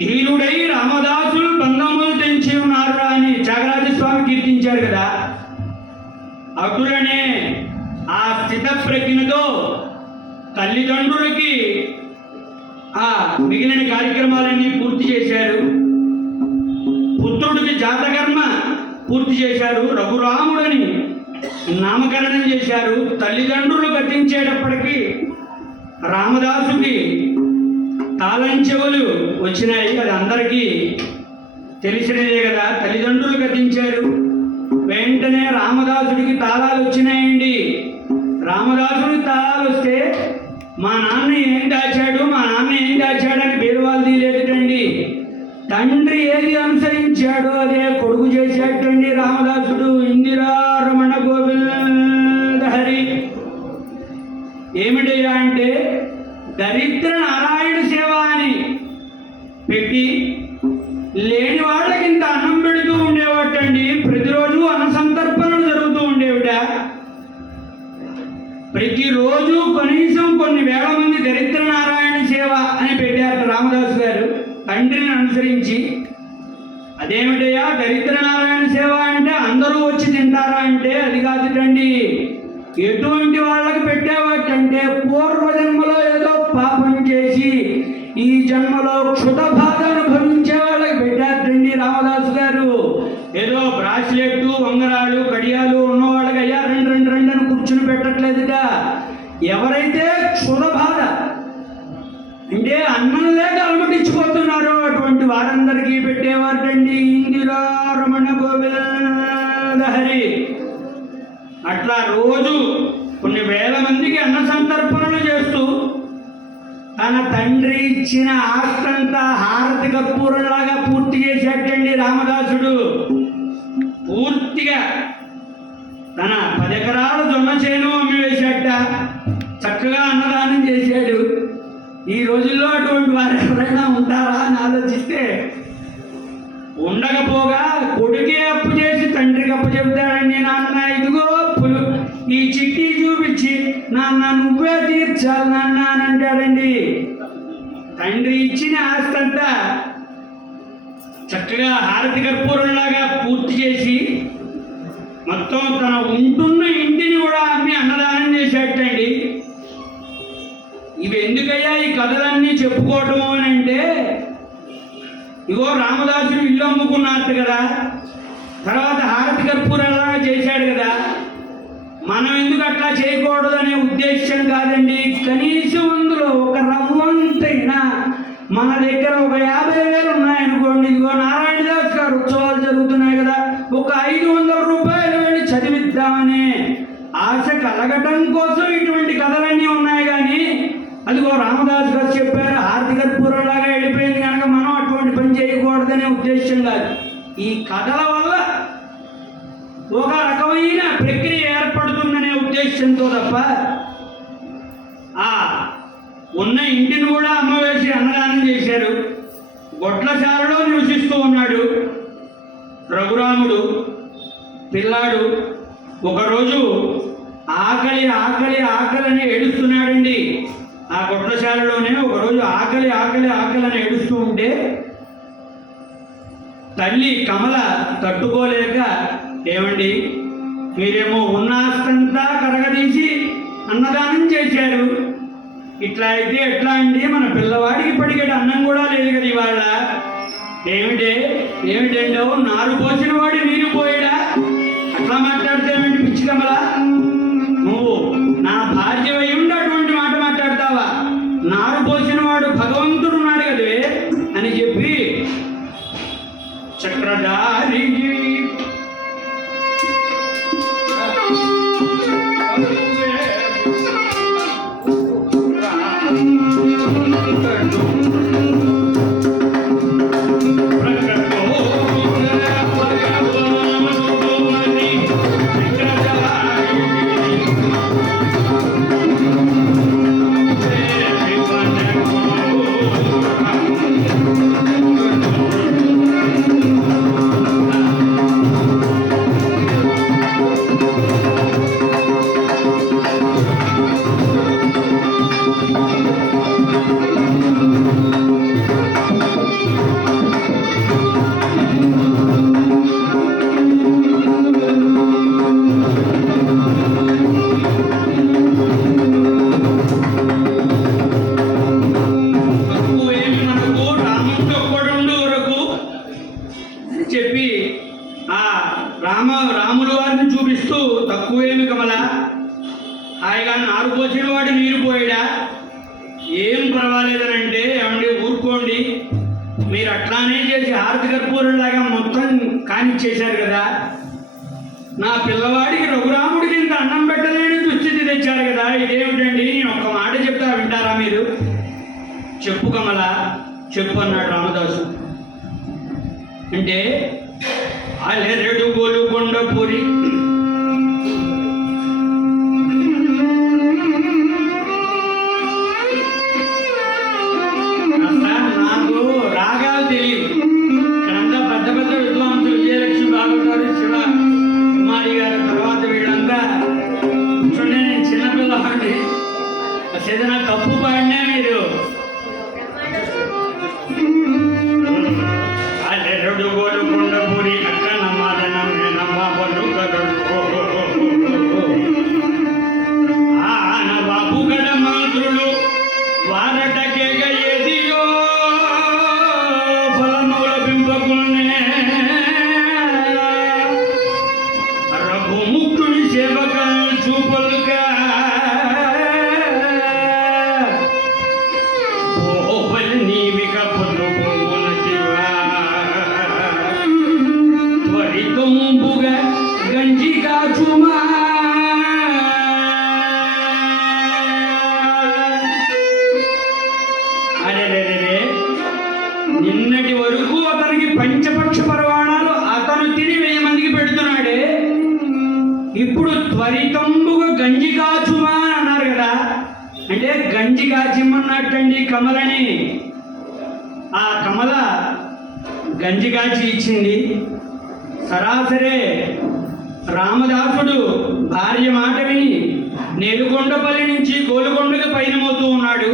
ధీరుడై రామదాసులు బంధములు తెంచి ఉన్నారు అని త్యాగరాజ స్వామి కీర్తించారు కదా. అటులనే ఆ స్థితప్రజ్ఞతో తల్లిదండ్రులకి ఆ మిగిలిన కార్యక్రమాలన్నీ పూర్తి చేశారు. పుత్రుడికి జాతకర్మ పూర్తి చేశారు. రఘురాముడని నామకరణం చేశారు. తల్లిదండ్రులు గతించేటప్పటికీ రామదాసుకి తాళం చెవులు వచ్చినాయి. అది అందరికీ తెలిసినదే కదా. తల్లిదండ్రులు గతించారు. వెంటనే రామదాసుడికి తాళాలు వచ్చినాయండి. రామదాసుడికి తాళాలు వస్తే మా నాన్న ఏం దాచాడు అని బీరువాలు తీయలేదండి. తండ్రి ఏది అనుసరించాడో అదే కొడుకు చేసేటండి రామదాసుడు. ఇందిరా రమణ గోవింద హరి. ఏమిటయ్యా అంటే దరిద్ర నారాయణ సేవ అని పెట్టి లేని వాళ్ళకి ఇంత అన్నం పెడుతూ ఉండేవాటండి. ప్రతిరోజు అన్నసంతర్పణలు జరుగుతూ ఉండేవిట. ప్రతిరోజు కనీసం కొన్ని వేల మంది దరిద్ర నారాయణ సేవ అని పెట్టారు రామదాసు గారు తండ్రిని అనుసరించి. అదేమిటయ్యా దరిద్ర నారాయణ సేవ అంటే అందరూ వచ్చి తింటారా అంటే అది కాదుటండి. ఎటువంటి వాళ్ళకి పెట్టేవాటంటే పూర్వజన్మలో ఏదో పాపం చేసి ఈ జన్మలో క్షుత బాధ అనుభవించే వాళ్ళకి పెట్టారండి రామదాసు గారు. ఏదో బ్రాస్లెట్ ఉంగరాలు కడియాలు ఉన్న వాళ్ళకి అయ్యా రెండు రెండు రెండు అని కూర్చుని పెట్టట్లేదుట. ఎవరైతే క్షుత బాధ అంటే అన్నం లేక అలమటించిపోతున్నారో అటువంటి వారందరికీ పెట్టేవారండి ఇందిరా రమణ గోవింద హరి. అట్లా రోజు కొన్ని వేల మందికి అన్న సంతర్పణలు చేస్తూ తన తండ్రి ఇచ్చిన ఆస్తంతా హారతి కర్పూరంలాగా పూర్తి చేసేటండి రామదాసుడు. పూర్తిగా తన 10 ఎకరాల జొన్న చేను అమ్మి వేసేట చక్కగా అన్నదానం చేశాడు. ఈ రోజుల్లో అటువంటి వారు ఎవరైనా ఉంటారా అని ఆలోచిస్తే ఉండకపోగా కొడుకే అప్పు చేసి తండ్రికి అప్పు చెబుతాడండి. నాన్న ఇదిగో అప్పులు, ఈ చిట్టి చూపించి నాన్న నువ్వే తీర్చాలి నాన్న అని అంటాడండి. తండ్రి ఇచ్చిన ఆస్తంతా చక్కగా హారతి కర్పూరంలాగా పూర్తి చేసి మొత్తం తన ఉంటున్న ఇంటిని కూడా అమ్మి అన్నదానం చేసేటండి. ఇవి ఎందుకయ్యా ఈ కథలన్నీ చెప్పుకోవటం అని అంటే ఇగో రామదాసుడు ఇల్లు అమ్ముకున్నాడు కదా, తర్వాత హారతి కర్పూరంలాగా చేశాడు కదా, మనం ఎందుకు అట్లా చేయకూడదు అనే ఉద్దేశం కాదండి. కనీసం అందులో ఒక రవ్వంతైనా మన దగ్గర ఒక 50,000 ఉన్నాయనుకోండి, ఇదిగో నారాయణదాస్ గారు ఉత్సవాలు జరుగుతున్నాయి కదా, ఒక 500 రూపాయలు వెళ్ళి చదివిద్దామనే ఆశ కలగటం కోసం ఇటువంటి కథలన్నీ ఉన్నాయి. కానీ అదిగో రామదాస్ గారు చెప్పారు హారతి కర్పూరంలాగా వెళ్ళిపోయింది కనుక మనం అటువంటి పని చేయకూడదనే ఉద్దేశం కాదు. ఈ కథల వల్ల ఒక రకమైన ప్రక్రియ ఏర్పడుతుందనే ఉద్దేశంతో తప్ప ఆ ఉన్న ఇంటిని కూడా అమ్మవేసి అన్నదానం చేశారు. గొడ్లశాలలో నివసిస్తూ ఉన్నాడు రఘురాముడు పిల్లాడు. ఒకరోజు ఆకలి ఆకలి ఆకలి అని ఏడుస్తున్నాడండి. ఆ గొడ్లశాలలోనే ఒకరోజు ఆకలి ఆకలి ఆకలి అని ఏడుస్తూ ఉంటే తల్లి కమల తట్టుకోలేక, ఏమండి మీరేమో ఉన్న ఆస్తంతా కరగదీసి అన్నదానం చేశారు, ఇట్లా అయితే ఎట్లా అండి, మన పిల్లవాడికి పడిగేట అన్నం కూడా లేదు కదా ఇవాళ, ఏమిటండో నారు పోసిన వాడు నీరు పోయాడా, అట్లా మాట్లాడితేమేంటి పిచ్చి కమల, నువ్వు నా భార్య అయి ఉండి అటువంటి మాట మాట్లాడతావా, నారు పోసిన వాడు భగవంతుడు ఉన్నాడు కదే అని చెప్పి చక్రధారి రాముల వారిని చూపిస్తూ తక్కువేమి కమల, హాయిగా నారు పోసిన వాడు నీరు పోయాడా, ఏం పర్వాలేదనంటే ఏమండి ఊరుకోండి, మీరు అట్లానే చేసి హారతి కర్పూరంలాగా మొత్తం కానిచ్చేశారు కదా, నా పిల్లవాడికి రఘురాముడికి ఇంత అన్నం పెట్టలేని దుస్థితి తెచ్చారు కదా, ఇదేమిటండి, నేను ఒక్క మాట చెప్తా వింటారా మీరు, చెప్పు కమల చెప్పు అన్నాడు రామదాసు. అంటే అలెరెడు గోలుకొండపురి నాకు రాగాలు తెలియదు. ఇక్కడంతా పెద్ద పెద్ద విద్వాంసులు విజయలక్ష్మి బాగుంటారు, శివ కుమారి గారు, తర్వాత వీళ్ళంతా కూర్చుండే నేను చిన్నపిల్లవాడిని. ఏదైనా తప్పు పాడినా మీరు అలెరెడు గోలుకొండపురి అక్కన మాదనం వినమ్మ పలుకడు ఆన బాబు గడ మంత్రులు వారటకేగ ఎదియో ఫలముల బింబకుల్నే రఘుముక్తుని సేవకల్ చూపలుగా నీవిక పొందుకోనటివా త్వరితంబుగా గంజి కాచుమా. అరే నిన్నటి వరకు అతనికి పంచపక్ష పరవాణాలు అతను తిని 1000 మందికి పెడుతున్నాడే, ఇప్పుడు త్వరితంబుగా గంజి కాచుమా అని అన్నారు కదా. అంటే గంజి కాచిమ్మన్నట్టండి కమలని. ఆ కమల గంజి కాచి ఇచ్చింది. సరాసరే రామదాసుడు భార్య మాట విని నేలుకొండపల్లి నుంచి గోలుకొండకు పయనమవుతూ ఉన్నాడు.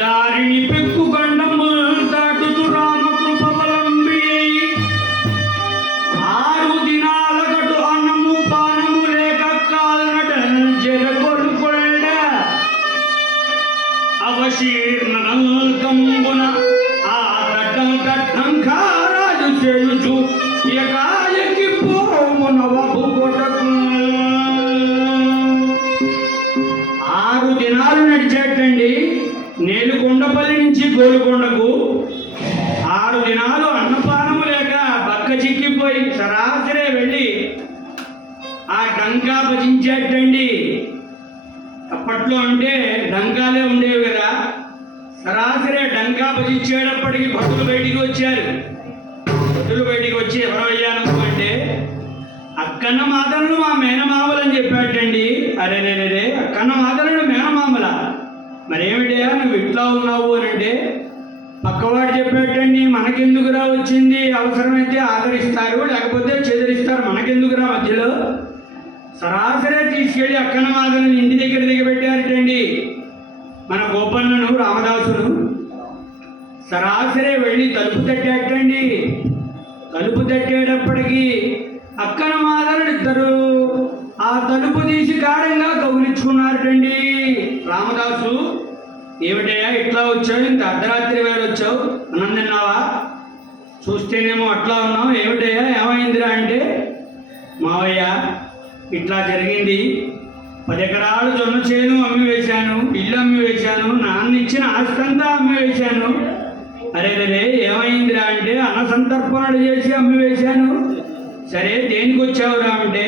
దారిని పెక్కు గండము దాటుతూ రామకృపవలంబి 6 దినాల గటు అన్నము పానము లేక కాల్నట జరగొల్కొండ అవశీర్ణంబున ఆ తట్టంకారాజు చేయుచు ఎకాయకి పోమున వపుకొటకు 6 దినాలు నడిచేటండి. నేలుకొండపల్లి నుంచి గోలుకొండకు 6 దినాలు అన్నపానము లేక బక్క చిక్కిపోయి సరాసరే వెళ్ళి ఆ డంకా భజించేటండి. అప్పట్లో అంటే డంకాలే ఉండేవి కదా. సరాసరే డంకా భజించేటప్పటికి భక్తులు బయటికి వచ్చారు. భక్తులు బయటికి వచ్చి ఎవరయ్యాను అంటే అక్కన్న మాతలను మా మేనమామలని చెప్పాటండి. అరేనేరే అక్కన్న మాతలను మేనమామల, మరేమిటయా నువ్వు ఇట్లా ఉన్నావు అని అంటే పక్కవాడు చెప్పేటండి, మనకెందుకురా వచ్చింది, అవసరమైతే ఆదరిస్తారు లేకపోతే చెదిరిస్తారు, మనకెందుకురా మధ్యలో. సరాసరే తీసుకెళ్ళి అక్కన మాదలను ఇంటి దగ్గర దిగబెట్టారటండి. మన గోపన్నను రామదాసును సరాసరే వెళ్ళి తలుపు తట్టాటండి. తలుపు తట్టేటప్పటికీ అక్కన మాదలు ఇద్దరు ఆ తలుపు తీసి గాఢంగా కౌలించుకున్నారటండి. రామదాసు, ఏమిటయ్యా ఇట్లా వచ్చావు, ఇంత అర్ధరాత్రి వేళ వచ్చావు, అన్నం తిన్నావా, చూస్తేనేమో అట్లా ఉన్నావు, ఏమిటయ్యా ఏమైందిరా అంటే, మావయ్య ఇట్లా జరిగింది, 10 ఎకరాలు జొన్న చేను అమ్మి వేశాను, ఇల్లు అమ్మి వేశాను, నాన్న ఇచ్చిన ఆస్తంతా అమ్మి వేశాను. అరే ఏమైందిరా అంటే, అన్న సంతర్పణలు చేసి అమ్మి వేశాను. సరే దేనికి వచ్చావురా అంటే,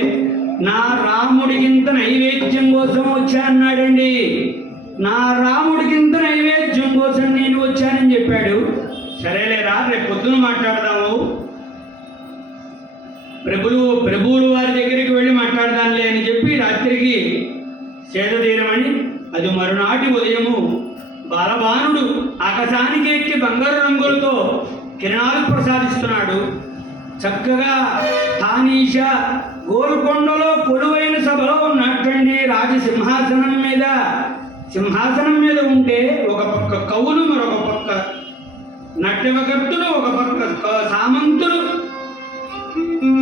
నా రాముడికింత నైవేద్యం కోసం వచ్చా అన్నాడండి. నా రాముడికి ఇంత నైవేద్యం కోసం నేను వచ్చానని చెప్పాడు. సరేలేరా, రేపు పొద్దున మాట్లాడదాము, ప్రభువులు వారి దగ్గరికి వెళ్ళి మాట్లాడదాంలే అని చెప్పి రాత్రికి సేద తీరమని, అది మరునాటి ఉదయము బాలబానుడు ఆకాశానికి ఎక్కి బంగారు రంగులతో కిరణాలు ప్రసాదిస్తున్నాడు. చక్కగా తానీష గోల్కొండలో కొలువైన సభలో ఉన్నటువంటి సింహాసనం మీద ఉంటే ఒక పక్క కవులు, మరొక పక్క నట్యవకర్తులు, ఒక పక్క సామంతులు.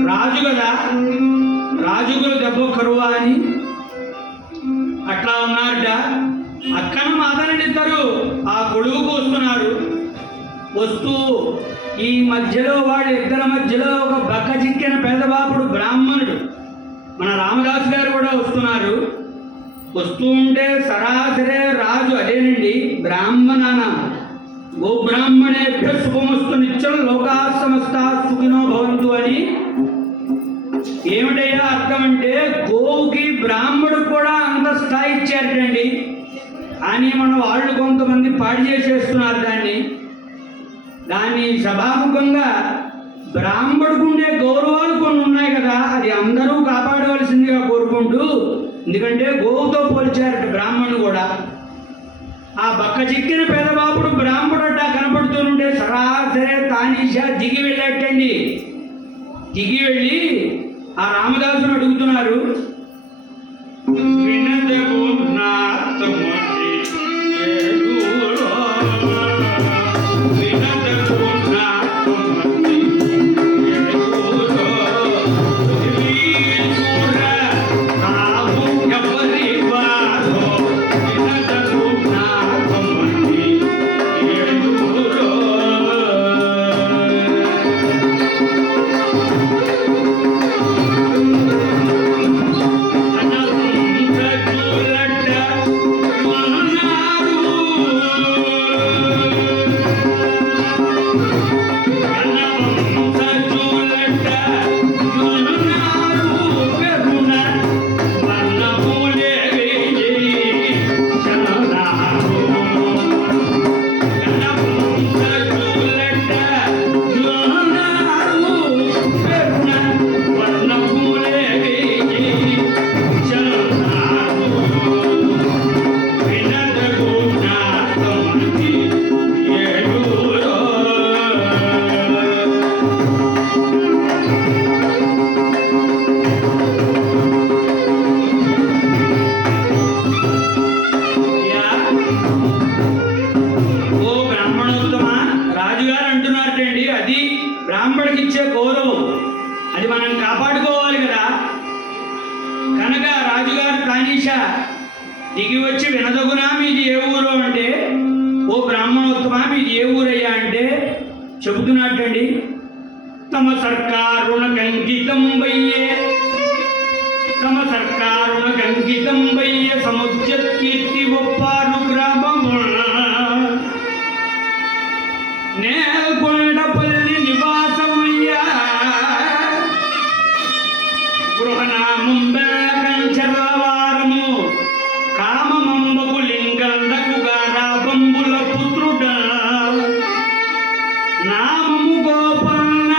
రాజు కదా, రాజుగురు దెబ్బ కరువా అని అట్లా ఉన్నారట. అక్కన మాదనిద్దరు ఆ కొడుకు వస్తున్నారు. వస్తూ ఈ మధ్యలో వాళ్ళిద్దరి మధ్యలో ఒక బక్క చిక్కిన పేదబాపుడు బ్రాహ్మణుడు, మన రామదాసు గారు కూడా వస్తున్నారు. వస్తూ ఉంటే సరాసరే రాజు, అదేనండి బ్రాహ్మణ, గోబ్రాహ్మణేభ్య శుభమస్తు నిత్యం లోకా సమస్త సుఖినో భవంతు అని. ఏమిటయ్యా అర్థం అంటే, గోవుకి బ్రాహ్మణుడు కూడా అంత స్థాయి ఇచ్చారటండి. కానీ మన వాళ్ళు కొంతమంది పాడి చేసేస్తున్నారు దాన్ని సభాముఖంగా బ్రాహ్మణుడికి ఉండే గౌరవాలు కొన్ని ఉన్నాయి కదా, అది అందరూ కాపాడవలసిందిగా కోరుకుంటూ, ఎందుకంటే గోవుతో పోల్చారట బ్రాహ్మణుడు కూడా. ఆ బక్క చిక్కిన పేదబాపుడు బ్రాహ్మణుడ కనపడుతుంటే సరాసరే తానీష దిగి వెళ్ళాటండి. దిగి వెళ్ళి ఆ రామదాసును అడుగుతున్నారు, బ్రాహ్మడికి ఇచ్చే గౌరవం, అది మనం కాపాడుకోవాలి కదా. కనుక రాజుగారు తానీష దిగి వచ్చి, వినదగునా మీది ఏ ఊరు అంటే, ఓ బ్రాహ్మణోత్తమ మీది ఏ ఊరయ్యా అంటే చెబుతున్నట్టండి, తమ సర్కారునకంకితం వయ్యే సముద్యకీర్తి ఒప్పారు గ్రామము నేల్కొండపల్లి నివాసమయ్యా గృహనామం బెల్లకంచర్లవారము కామమంబకు లింగండకు గారాబంబుల పుత్రుడ నామము గోపన్న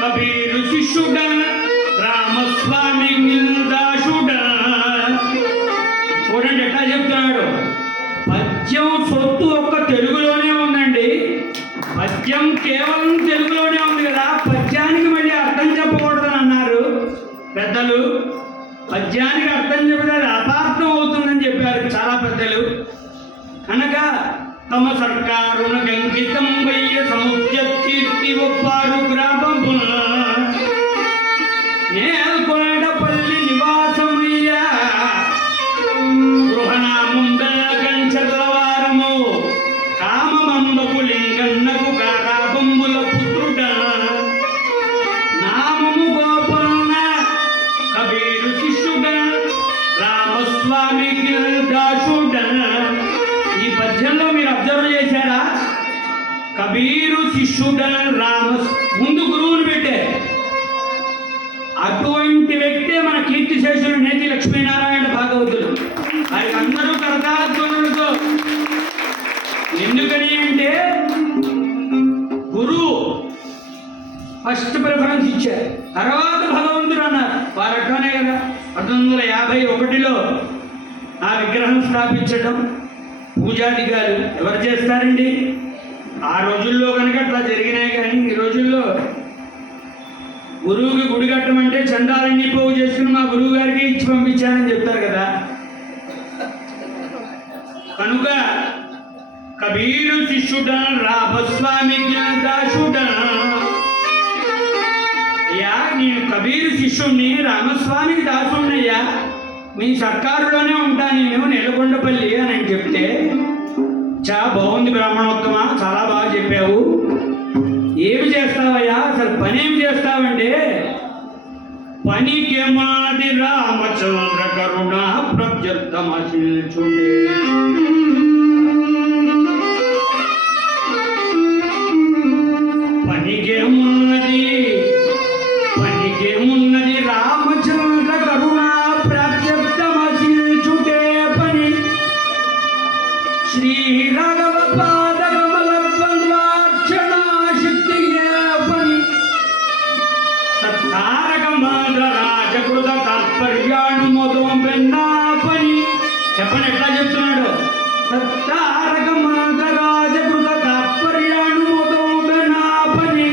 కబీరు శిష్యుడ రామస్వామి దాసుడ. చూడండి ఎట్లా చెప్తున్నాడు. పద్యం సొత్తు ఒక్క తెలుగులోనే ఉందండి. పద్యం కేవలం తెలుగులోనే ఉంది కదా, పద్యానికి మళ్ళీ అర్థం చెప్పకూడదని అన్నారు పెద్దలు. పద్యానికి అర్థం చెప్తే అపార్థం అవుతుందని చెప్పారు చాలా పెద్దలు. కనుక తమ సర్కారున గంకితం వయ్య సముద్యకీర్తి ఒప్పారు గ్రామము నేల్కొండపల్లి నివాసమయ్యా గృహనామం బెల్లకంచర్లవారము కామమంబకు లింగన్నకు గారాబంబుల పుత్రుడ నామము గోపన్న కబీరు శిష్యుడ రామస్వామి దాసుడ. ఈ పద్యంలో మీరు అబ్జర్వ్ చేశారా? కబీరు శిష్యుడ ముందు గురువుని పెట్టే. అటువంటి వ్యక్తే మన కీర్తిశేషులు నేతి లక్ష్మీనారాయణ భాగవతులు. వారికి అందరూ కరతాధ్వనులతో. ఎందుకని అంటే గురువు ఫస్ట్ ప్రిఫరెన్స్ ఇచ్చారు, తర్వాత భగవంతుడు అన్నారు. వారు అట్లానే కదా 1951లో ఆ విగ్రహం స్థాపించడం, పూజాధికారులు ఎవరు చేస్తారండి? ఆ రోజుల్లో కనుక అట్లా జరిగినాయి. కానీ ఈ రోజుల్లో గురువుకి గుడి కట్టమంటే చందాలన్నీ పోగు చేసుకుని మా గురువు గారికి ఇచ్చి పంపించానని చెప్తారు కదా. కనుక కబీరు శిష్యుడ రామస్వామి దాసుడ, అయ్యా నేను కబీరు శిష్యుణ్ణి, రామస్వామికి దాసుణ్ణయ్యా, మీ సర్కారులోనే ఉంటా నేను నెలకొండపల్లి అని చెప్తే, చాలా బాగుంది బ్రాహ్మణోత్తమ, చాలా బాగా చెప్పావు. ఏమి చేస్తావయ్యా, అసలు పని ఏమి చేస్తావంటే, పనికి మాది రామచంద్ర కరుణ ప్రత్యర్థమశిల్చుండే, పనికేమున్నది రామచంద్ర కరుణ ప్రత్యర్థమశిల్చుటే పని, శ్రీ రాఘవ పాద కమల ద్వంద్వార్చనాశక్తియే పని, తారక మాద రాజకృత తాత్పర్యానుమోదం పెన్నా పని. చెప్పండి ఎట్లా చెప్తున్నాడు? తారక మాద రాజకృత తాత్పర్యానుమోదం పెన్నా పని,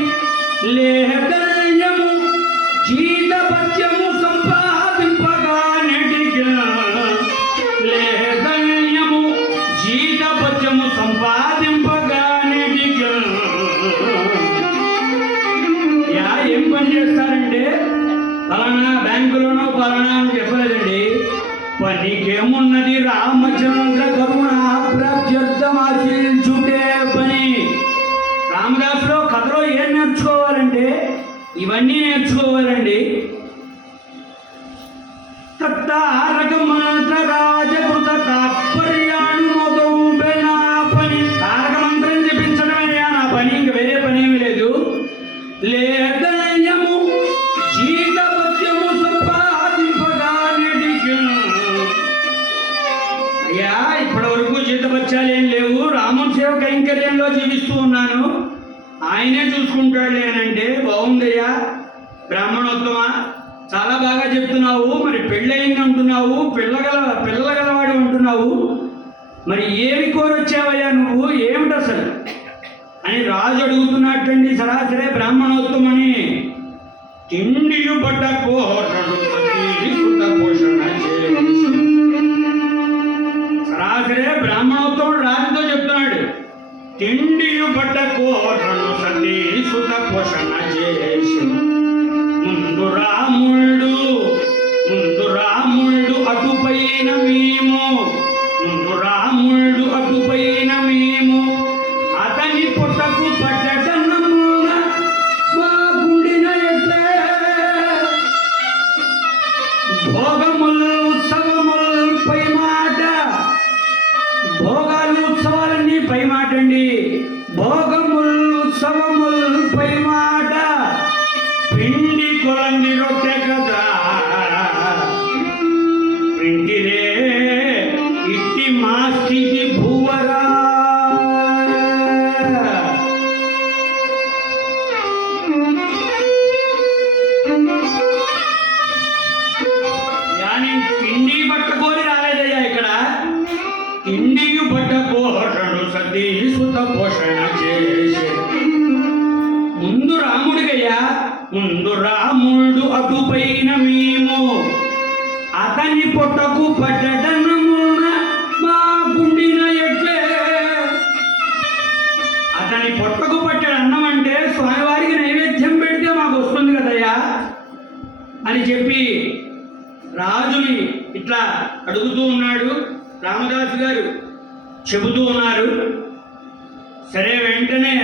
లేహదల్యము జీతపత్యము సంపాదింపగా నెటిక, లేహదల్యము జీతపత్యము సంపాదింపగా నెటిక. యా ఏం పని చేస్తారంటే పలానా బ్యాంకులోనో పలానా అని చెప్పలేదండి. పనికేమున్నది రామచంద్ర కరుణ ప్రత్యర్థమాశిల్చుటే పని. రామదాసులో కథలో ఏం నేర్చుకోవాలంటే ఇవన్నీ నేర్చుకోవాలండి. తారక మంత్ర రాజకృత తాత్పర్యానుమోదం నా పని, తారక మంత్రం చెప్పించడమే నా పని, ఇంక వేరే పని ఏమీ లేదు. లేదయము జీతపత్యము సంపాదింపగా నెటిక. అయ్యా ఇప్పటి వరకు జీతపత్యాలు ఏం లేవు, రాముని సేవ కైంకర్యంలో జీవిస్తూ ఉన్నాను, ఆయనే చూసుకుంటాడులే అని అంటే, బాగుందయ్యా బ్రాహ్మణోత్తమ, చాలా బాగా చెప్తున్నావు. మరి పెళ్ళయింది అంటున్నావు, పిల్లల గలవాడు అంటున్నావు, మరి ఏమి కోరొచ్చావయ్యా నువ్వు, ఏమిటి అసలు అని రాజు అడుగుతున్నట్టండి. సరాసరే బ్రాహ్మణోత్తమని తిండియు బట్ట కోరడు పోషణ చేసి, సరాసరే బ్రాహ్మణోత్తముడు రాజుతో చెప్తున్నాడు, తిండియు బట్ట కోరడు సతీ సుత పోషణ చేసి, ముందు రాముళ్ళు అటుపైన మేము, ముందు రాముళ్ళు అటుపైన మేము, అతని పొట్టకు పట్టటన్నమున మా గుండిన ఎట్లే, భోగములు ఉత్సవములు పై మాట, భోగాలు ఉత్సవాలన్నీ పై మాట అండి. భోగములు ఉత్సవములు పై మాట, పిండి కొలంది రొట్టె కదా, పిండిరే ఇట్టి మా స్థితి భూవరా. యాని పిండి పట్టుకొని రాలేదయ్యా ఇక్కడ, పిండియు పట్టకోరడు సతీ సుత పోషణ చేసి. ముందు రాముడికయ్యా, ముందు రాముడు అటుపైన మేము, అతని పొట్టకు పట్టడనమున మా గుండిన ఎట్లే. అతని పొట్టకు పట్టడు అన్నం అంటే స్వామివారికి నైవేద్యం పెడితే మాకు వస్తుంది కదయ్యా అని చెప్పి రాజుని ఇట్లా అడుగుతూ ఉన్నాడు. రామదాసు గారు చెబుతూ ఉన్నారు. సరే వెంటనే